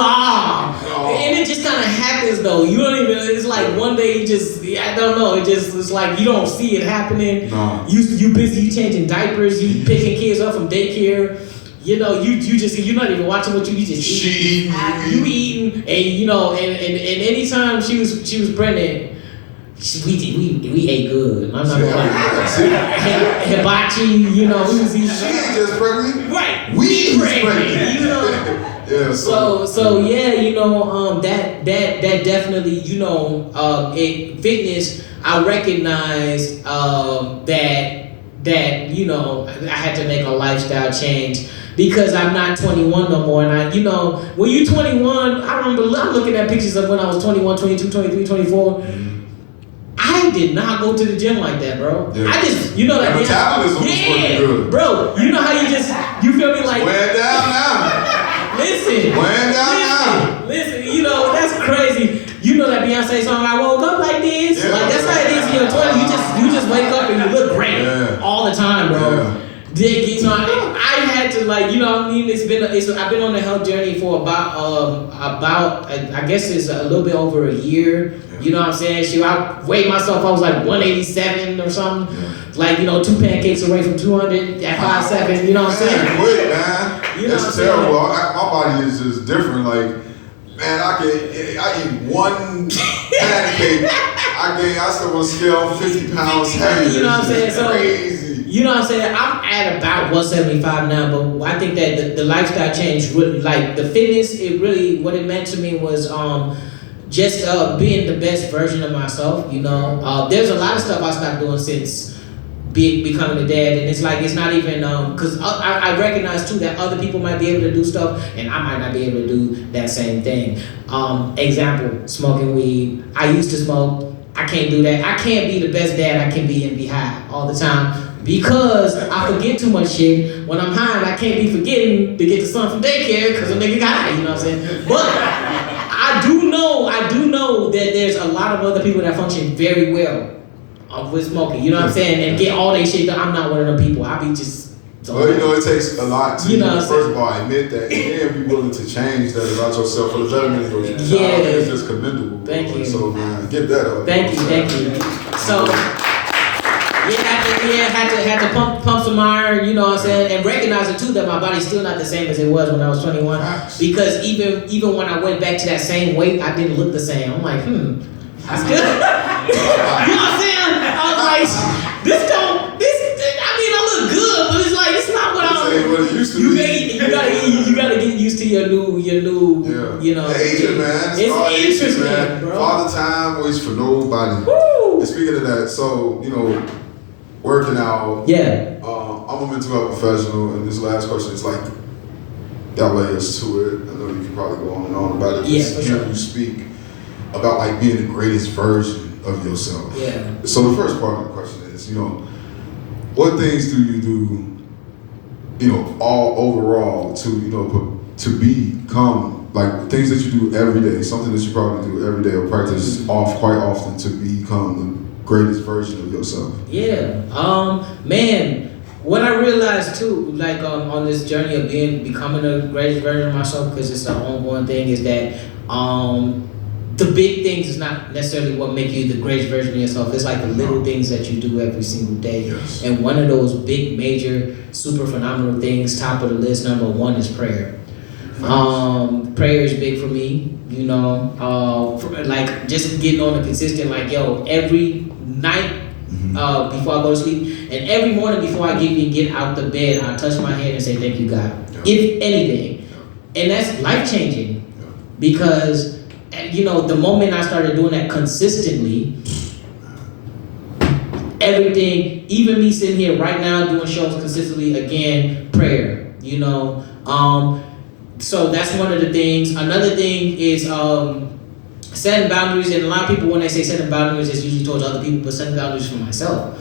And it just kind of happens though. You don't even, it's like one day you just, I don't know. It's like you don't see it happening. No. You busy, you changing diapers, you picking kids up from daycare. You know, you just, you're not even watching what you just She eat. eating, You eating, and you know, and anytime she was pregnant, we ate good. I'm not gonna lie. Hibachi, you know, we was eating. She ain't just pregnant. Right. We pregnant, you know. Yeah. So yeah, you know, that definitely, you know, in fitness, I recognized that you know, I had to make a lifestyle change. Because I'm not 21 no more, and I, you know, when you're 21, I remember I'm looking at pictures of when I was 21, 22, 23, 24. I did not go to the gym like that, bro. Yeah. I just, you know, that Your metabolism was working good. bro. You know how you feel me like, Wear down now. listen, Wear down now. listen, you know, that's crazy. You know that Beyonce song, I woke up like this. Yeah. Like that's how it is in your 20s. You just wake up and you look great Yeah. all the time, bro. Yeah. You know, I had to like, you know what I mean? I've been on a health journey for about I guess it's a little bit over a year. You know what I'm saying? I weighed myself, I was like 187 or something. Yeah. Like, you know, 2 pancakes away from 200 at 5'7", you know what I'm saying? Quick, man. You know It's what I'm saying? terrible. My body is just different. Like, man, I eat one pancake. I still on a scale 50 pounds heavier. You know what I'm saying? It's So, crazy. you know what I'm saying? I'm at about 175 now, but I think that the lifestyle change really, like the fitness, it really, what it meant to me was just being the best version of myself, you know. There's a lot of stuff I stopped doing since becoming a dad, and it's like, it's not even, because I recognize too that other people might be able to do stuff, and I might not be able to do that same thing. Example, smoking weed. I used to smoke. I can't do that. I can't be the best dad I can be and be high all the time because I forget too much shit. When I'm high, I can't be forgetting to get the son from daycare because a nigga got high, you know what I'm saying? But I do know that there's a lot of other people that function very well with smoking, you know what I'm saying? And get all that shit done. I'm not one of them people. I be just... Well, you know, it takes a lot to, You know what I'm first of all, admit that and be willing to change that about yourself for the betterment of your child. Yeah. It's just commendable. Thank you. So, man, get that up. Thank you. So, had to pump some iron, you know what I'm saying, and recognize it too that my body's still not the same as it was when I was 21. Because even when I went back to that same weight, I didn't look the same. I'm like, I still, you know what I'm saying? I was like, I look good, but it's like it's not what This ain't what it used to be. You gotta get used to your new, Yeah. you know. Aging, man. It's all aging, interesting, man. bro. Father time waits for nobody. Woo! And speaking of that, so, you know, working out. Yeah. I'm a mental health professional, and this last question is like, got layers to it. I know you can probably go on and on about it. Yeah, Just for hearing sure. you speak about like being the greatest version of yourself. Yeah. So the first part of the question is, you know, what things do you do, you know, all overall to, you know, to become, like things that you do every day, something that you probably do every day or practice quite often to become the greatest version of yourself? Yeah. Man, what I realized too, like on this journey of becoming the greatest version of myself, because it's an ongoing thing, is that the big things is not necessarily what make you the greatest version of yourself. It's like the little things that you do every single day. Yes. And one of those big, major, super phenomenal things, top of the list, number one is prayer. Prayer is big for me, you know. Like just getting on a consistent, like, yo, every night before I go to sleep, and every morning before I even get out the bed, I touch my head and say, thank you, God. Yeah. If anything. And that's life changing because, you know, the moment I started doing that consistently, everything, even me sitting here right now doing shows consistently, again, prayer, you know. So that's one of the things. Another thing is setting boundaries, and a lot of people, when they say setting boundaries, it's usually towards other people, but setting boundaries for myself,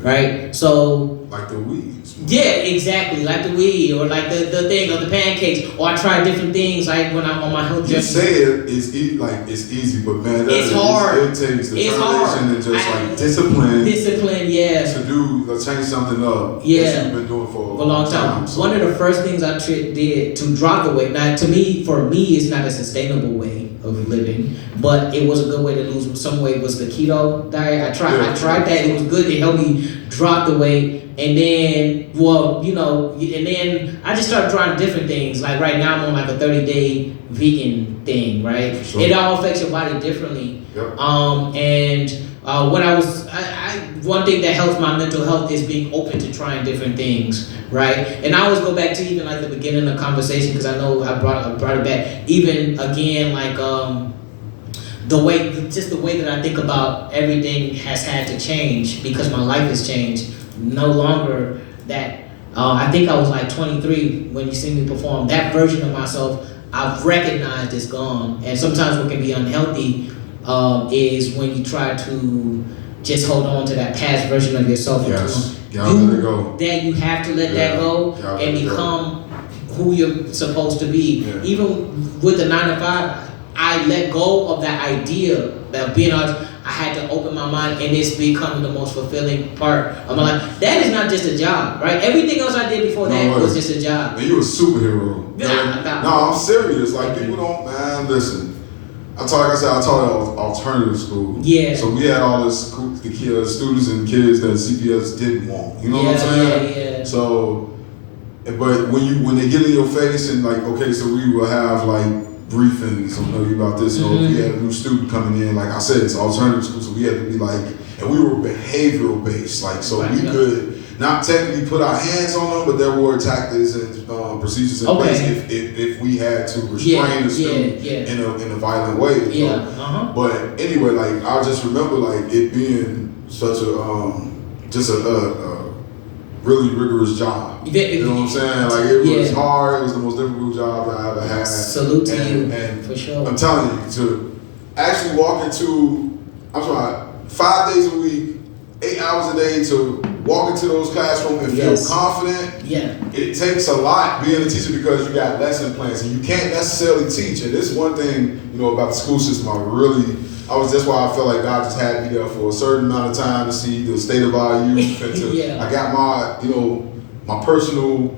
right? So Like the weeds. yeah, exactly, like the weed, or like the thing, or the pancakes, or I try different things, like when I'm on my health You journey. say it's easy, but man, It's hard. It takes It's hard. determination and just like discipline Discipline, yeah. to do to change something up Yeah. that you've been doing for For a long time. So, One of the first things I did to drop the weight, now to me, for me, it's not a sustainable way of living, but it was a good way to lose some weight, was the keto diet. I tried that, it was good, it helped me drop the weight, and then, well, you know, and then I just started trying different things, like right now I'm on like a 30-day vegan thing, right? Sure. It all affects your body differently. Yep. One thing that helps my mental health is being open to trying different things, right? And I always go back to even like the beginning of the conversation, because I know I brought it back. Even again, like the way that I think about everything has had to change because my life has changed. No longer that. I think I was like 23 when you see me perform. That version of myself, I've recognized is gone. And sometimes what can be unhealthy is when you try to just hold on to that past version of yourself. Yes. Gotta let it go. That you have to let that go and become who you're supposed to be. Yeah. Even with the 9 to 5, I let go of that idea that being honest, I had to open my mind, and it's becoming the most fulfilling part of my life. That is not just a job, right? Everything else I did before that was just a job. And you a superhero. Nah. No, I'm serious. Like people don't, man. Listen, I taught at alternative school. Yeah. So we had all this the students and kids that CPS didn't want. You know what I'm saying? Yeah. So, but when they get in your face and like, okay, so we will have like briefings on know you about this. So if we had a new student coming in, like I said, it's alternative school, so we had to be like, and we were behavioral based, like so we could not technically put our hands on them, but there were tactics and procedures in place if we had to restrain the student in a violent way. You know? But anyway, like I just remember like it being such a just a really rigorous job. You know what I'm saying? Like it was hard. It was the most difficult job that I ever had. Salute to you, for sure. I'm telling you, to actually walk into, I'm sorry, 5 days a week, 8 hours a day, to walk into those classrooms and feel confident. Yeah. It takes a lot being a teacher because you got lesson plans and you can't necessarily teach. And this is one thing, you know, about the school system. That's why I felt like God just had me there for a certain amount of time to see the state of our youth and to, I got my, you know, my personal,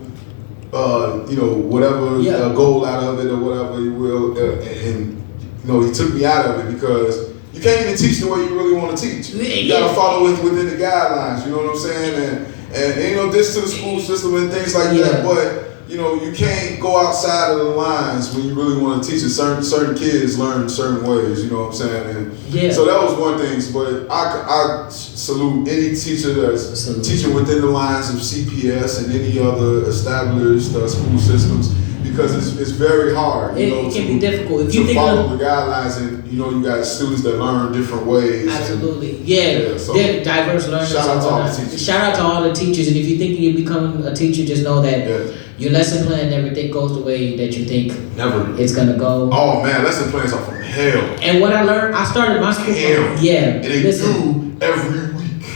you know, whatever goal out of it or whatever you will, and you know, he took me out of it because you can't even teach the way you really want to teach. You gotta follow within the guidelines. You know what I'm saying? And ain't no diss to the school system and things like that, but you know, you can't go outside of the lines when you really want to teach it. Certain kids learn certain ways, you know what I'm saying? And so that was one thing, but I salute any teacher that's teaching within the lines of CPS and any other established school systems. because it's very hard. You know, It can be difficult. If you to think follow of, the guidelines, and you know, you got students that learn different ways. absolutely, Yeah, so they're diverse learners. shout out to all the and teachers. Shout out to all the teachers, and if you're thinking you're becoming a teacher, just know that Yeah. your lesson plan and everything goes the way that you think Never. it's gonna go. Oh man, lesson plans are from hell. And what I learned, I started my school. Hell. Yeah, And they listen. do every week.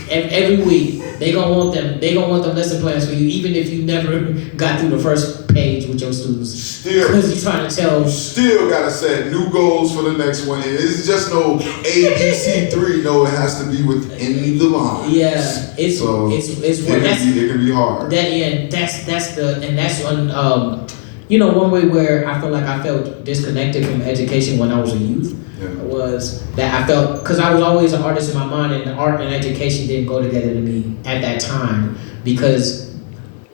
Every week they gonna want them. They gonna want them lesson plans for you, even if you never got through the first page with your students. Still. Because you're trying to tell. You still gotta set new goals for the next one. It's just no ABC3. No, it has to be within the line. Yeah, it's So, it's It what that's can be hard. that yeah that's on you know, one way where I feel like I felt disconnected from education when I was a youth Yeah. was that I felt, because I was always an artist in my mind, and art and education didn't go together to me at that time, because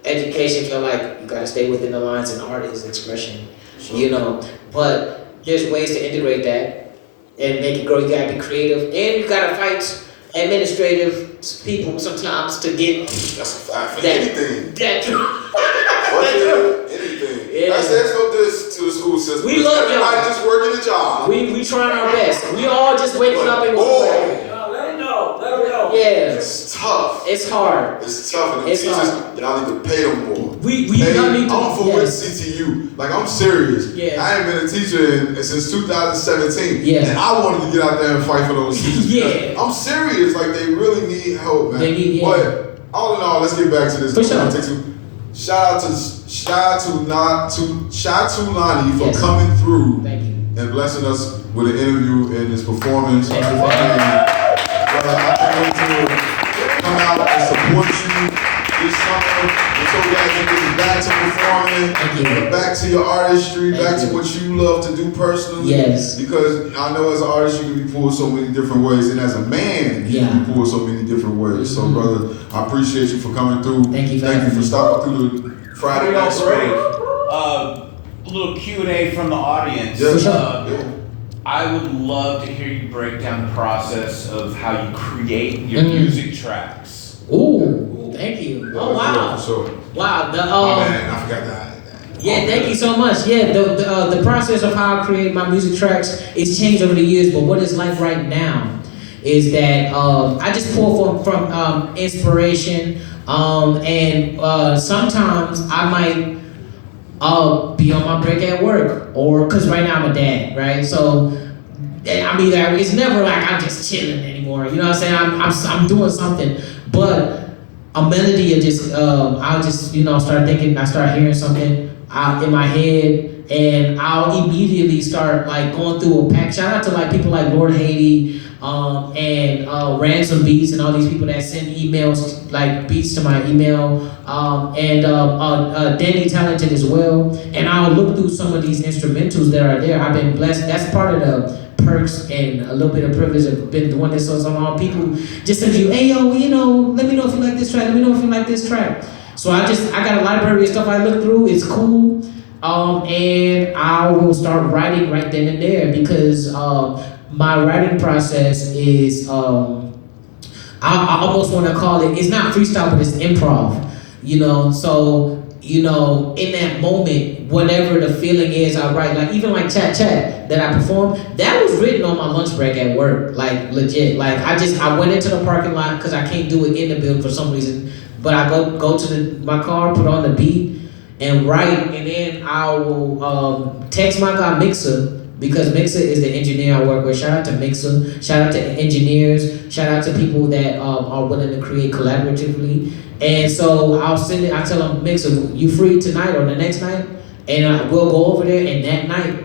education felt like you gotta stay within the lines and art is expression, you know. But there's ways to integrate that and make it grow. You gotta be creative, and you gotta fight administrative people sometimes to get That's a fact for that anything. that Anything. Yeah. I said no this to the school system. We love y'all. Everybody just working a job. we trying our best. We all just waking up and Boy, Let him know. Let him know. yeah, it's tough. it's hard. It's tough, and the It's teachers, hard. y'all need to pay them more. We Hey, don't need to. I'm for yes. with CTU. Like, I'm serious. Yeah. I ain't been a teacher since 2017. Yeah. And I wanted to get out there and fight for those teachers. Yeah. I'm serious. Like, they really need help, man. They need- yeah. But all in all, let's get back to this. For sure. Shout out to Lonnie for Yes. coming through Thank you. and blessing us with an interview and his performance. Thank you. And, brother, I can't wait to come out and support you this summer. I'm so glad you getting back to performing, Thank you. back to your artistry, Thank back to you. what you love to do personally. Yes. Because I know as an artist you can be pulled so many different ways, and as a man you can be pulled so many different ways. So, brother, I appreciate you for coming through. Thank you for Thank you having for me. stopping through the Friday Before we night go break, break. a little Q&A from the audience. Yeah. For sure. Yeah. I would love to hear you break down the process of how you create your Mm. music tracks. Ooh, thank you. Oh wow, For sure. wow. The Oh man, I forgot that. yeah, thank you so much. Yeah, the process of how I create my music tracks it's changed over the years, but what it's like right now is that I just pull from inspiration, and sometimes I might be on my break at work, or because right now I'm a dad, right? So I'm either it's never like I'm just chilling anymore. You know what I'm saying? I'm doing something, but a melody will just I'll just start thinking. I start hearing something out in my head, and I'll immediately start like going through a pack. Shout out to like people like Lord Haiti, and Ransom Beats and all these people that send emails like beats to my email, and Danny Talented as well. And I'll look through some of these instrumentals that are there. I've been blessed. That's part of the perks and a little bit of privilege of being doing this so long. People just send you, hey yo, let me know if you like this track. Let me know if you like this track. So I got a library of stuff I look through. It's cool. And I will start writing right then and there because my writing process is I almost want to call it, it's not freestyle, but it's improv. So in that moment, whatever the feeling is, I write. Like even like Chat Chat that I performed, that was written on my lunch break at work, like legit. Like I went into the parking lot because I can't do it in the building for some reason. But I go to my car, put on the beat, and write, and then I will text my guy Mixer, because Mixer is the engineer I work with. Shout out to Mixer. Shout out to engineers. Shout out to people that are willing to create collaboratively. And so I'll send it. I tell them, Mixer, you free tonight or the next night? And we'll go over there, and that night,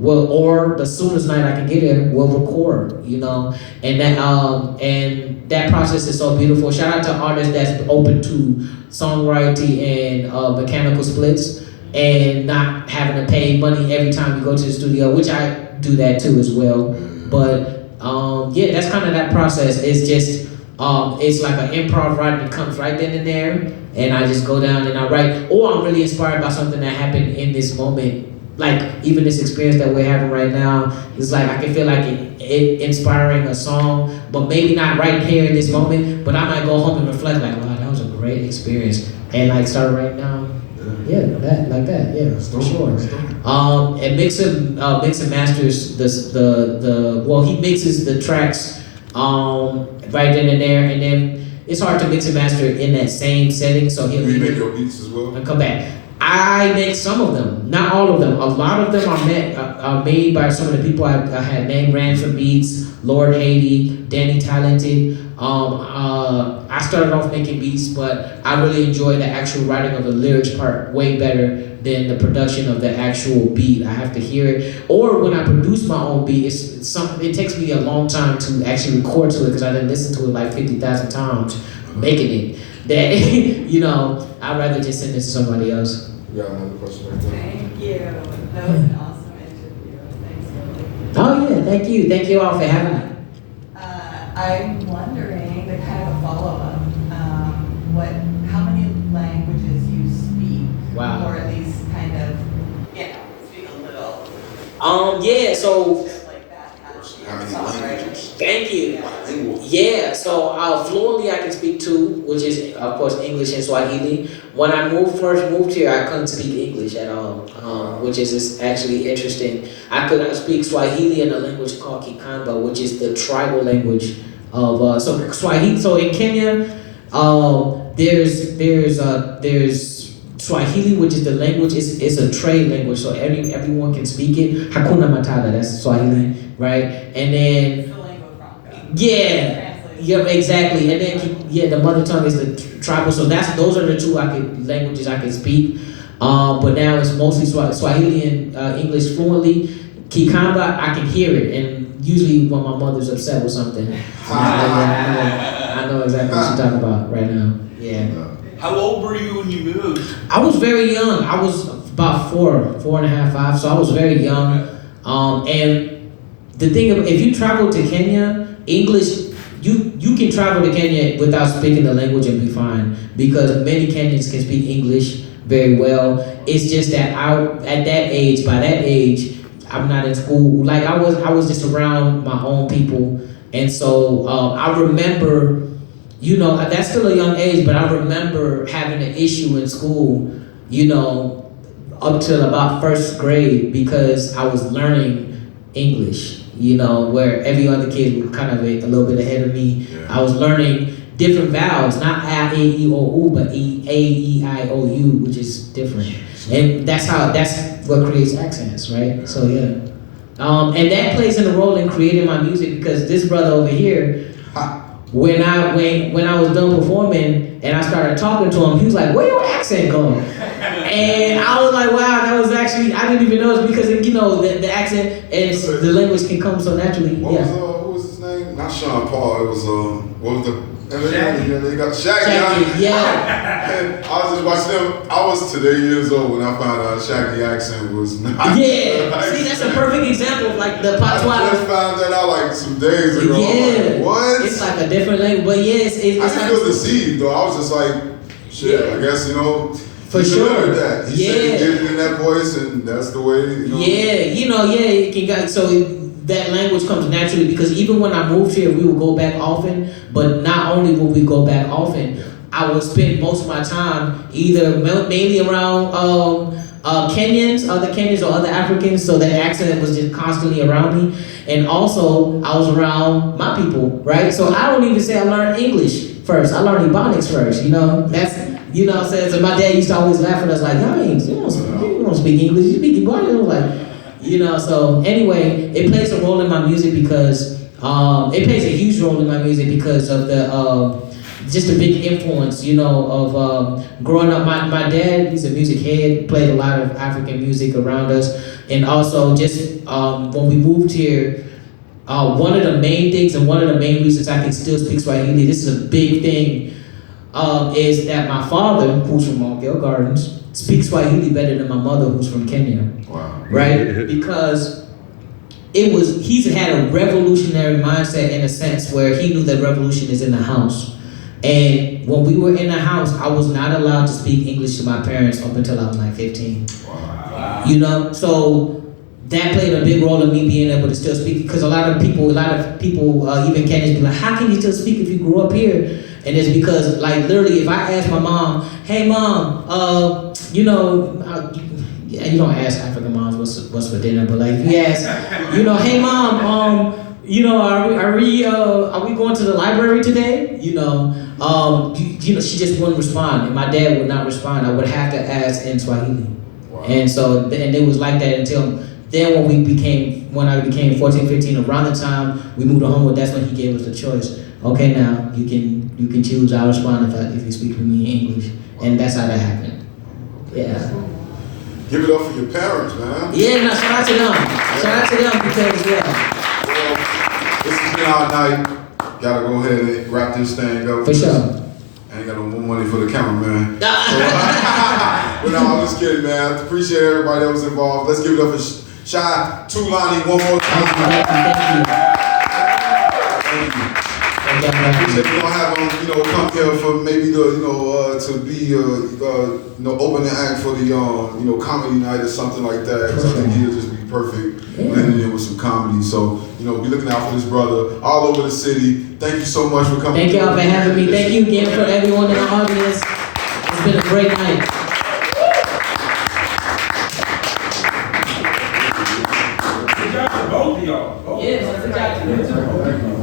or the soonest night I can get there, we'll record. And that process is so beautiful. Shout out to artists that's open to songwriting and mechanical splits, and not having to pay money every time you go to the studio, which I do that too as well. But yeah, that's kind of that process. It's just it's like an improv writing that comes right then and there, and I just go down and I write. Or I'm really inspired by something that happened in this moment. Like even this experience that we're having right now, it's like I can feel like it inspiring a song, but maybe not right here in this moment. But I might go home and reflect like, wow, that was a great experience, and like start right now. Yeah, that like that. Yeah, for sure. And mix and masters the well, he mixes the tracks right then and there, and then it's hard to mix and master in that same setting. So he'll You make your beats as well? and come back. I make some of them, not all of them. A lot of them are made by some of the people I had named. Ransom Beats, Lord Haiti, Danny Talented. I started off making beats, but I really enjoy the actual writing of the lyrics part way better than the production of the actual beat. I have to hear it, or when I produce my own beat, it's something. It takes me a long time to actually record to it because I didn't listen to it like 50,000 times making it. That I'd rather just send it to somebody else. You got another question right there? Thank you. That was an awesome interview. Thanks, Lily. Oh yeah, thank you all for having me. I'm wondering, the kind of a follow-up, how many languages you speak? Wow. Or at least kind of, speak a little. Yeah, so Just like that. How many songwriting. languages? thank you. Language. Yeah, so fluently I can speak two, which is of course English and Swahili. When I first moved here, I couldn't speak English at all, which is actually interesting. I could speak Swahili in a language called Kikamba, which is the tribal language of so Swahili. So in Kenya, there's Swahili, which is the language. It's a trade language, so everyone can speak it. Hakuna Matata, that's Swahili, right? And then It's the lingua franca. yeah. Translation. Yep, exactly. And then the mother tongue is the tribal. So those are the two languages I can speak. But now it's mostly Swahili and English fluently. Kikamba, I can hear it, and usually when my mother's upset with something, I know exactly what she's talking about right now. Yeah. How old were you when you moved? I was very young. I was about 4.5, 5. So I was very young. And the thing, if you travel to Kenya, English. You can travel to Kenya without speaking the language and be fine because many Kenyans can speak English very well. It's just that by that age, I'm not in school. Like I was just around my own people, and so I remember, that's still a young age, but I remember having an issue in school, up till about first grade because I was learning English. Where every other kid was kind of a little bit ahead of me. Yeah. I was learning different vowels, not A, E, O, U, but A, E, I, O, U, which is different. And that's what creates accents, right? So yeah. And that plays in a role in creating my music because this brother over here, when I was done performing and I started talking to him, he was like, "Where your accent going?" And I was like, "Wow, that was actually I didn't even know it's because the accent and the language can come so naturally." What was his name? Not Sean Paul. It was what was the? Shaggy. They got Shaggy. Shaggy, yeah. And I was just watching them. I was today years old when I found out Shaggy accent was not. Yeah. Like, See, that's a perfect example of like the I patois. just found that out like some days ago. I'm Yeah. like, what? It's like a different language, but yeah, it's I like didn't feel deceived though. I was just like, shit. Yeah. I guess For he sure. delivered that. He said he Yeah. did it in that voice, and that's the way. It can go. So that language comes naturally because even when I moved here, we would go back often. But not only would we go back often, I would spend most of my time either mainly around other Kenyans or other Africans. So that accent was just constantly around me, and also I was around my people, right? So I don't even say I learned English first. I learned Ebonics first. That's what I'm saying. So my dad used to always laugh at us like, you don't speak English, you speak Ebonics. I was like. So anyway, it plays a role in my music because it plays a huge role in my music because of the just a big influence, of growing up. My dad, he's a music head, played a lot of African music around us, and also just when we moved here, one of the main things and one of the main reasons I can still speak Swahili, this is a big thing, is that my father, who's from Montgale Gardens, speaks Swahili better than my mother, who's from Kenya. Wow. Right? Because he's had a revolutionary mindset in a sense where he knew that revolution is in the house. And when we were in the house, I was not allowed to speak English to my parents up until I was like 15. Wow. So that played a big role in me being able to still speak because a lot of people, even Kenyans be like, how can you still speak if you grew up here? And it's because, like, literally, if I ask my mom, hey mom, you know, you don't ask African moms what's for dinner, but like if you ask, you know, hey mom, you know, are we going to the library today? You know, you know, she just wouldn't respond, and my dad would not respond. I would have to ask in Swahili, and so and it was like that until then when I became 14, 15, around the time we moved to Homewood, that's when he gave us the choice. Okay, now you can choose. I'll respond if you speak to me in English, and that's how that happened. Yeah. Give it up for your parents, man. Yeah, now shout out to them. Shout out to them because Well, this has been our night. Gotta go ahead and wrap this thing up. For sure. I ain't got no more money for the cameraman. But no, I'm just kidding, man. Appreciate everybody that was involved. Let's give it up for Shy Tulani one more time. Thank you. Appreciate you gonna have him, you know, come here for maybe the, you know, to be, you know, open the act for the, you know, comedy night or something like that. Because I think he'll just be perfect blending in with some comedy. So, you know, be looking out for this brother all over the city. Thank you so much for coming. Thank y'all for having me. Thank you again for everyone in the audience. It's been a great night. Good job to both of y'all. Yes, good job to you too.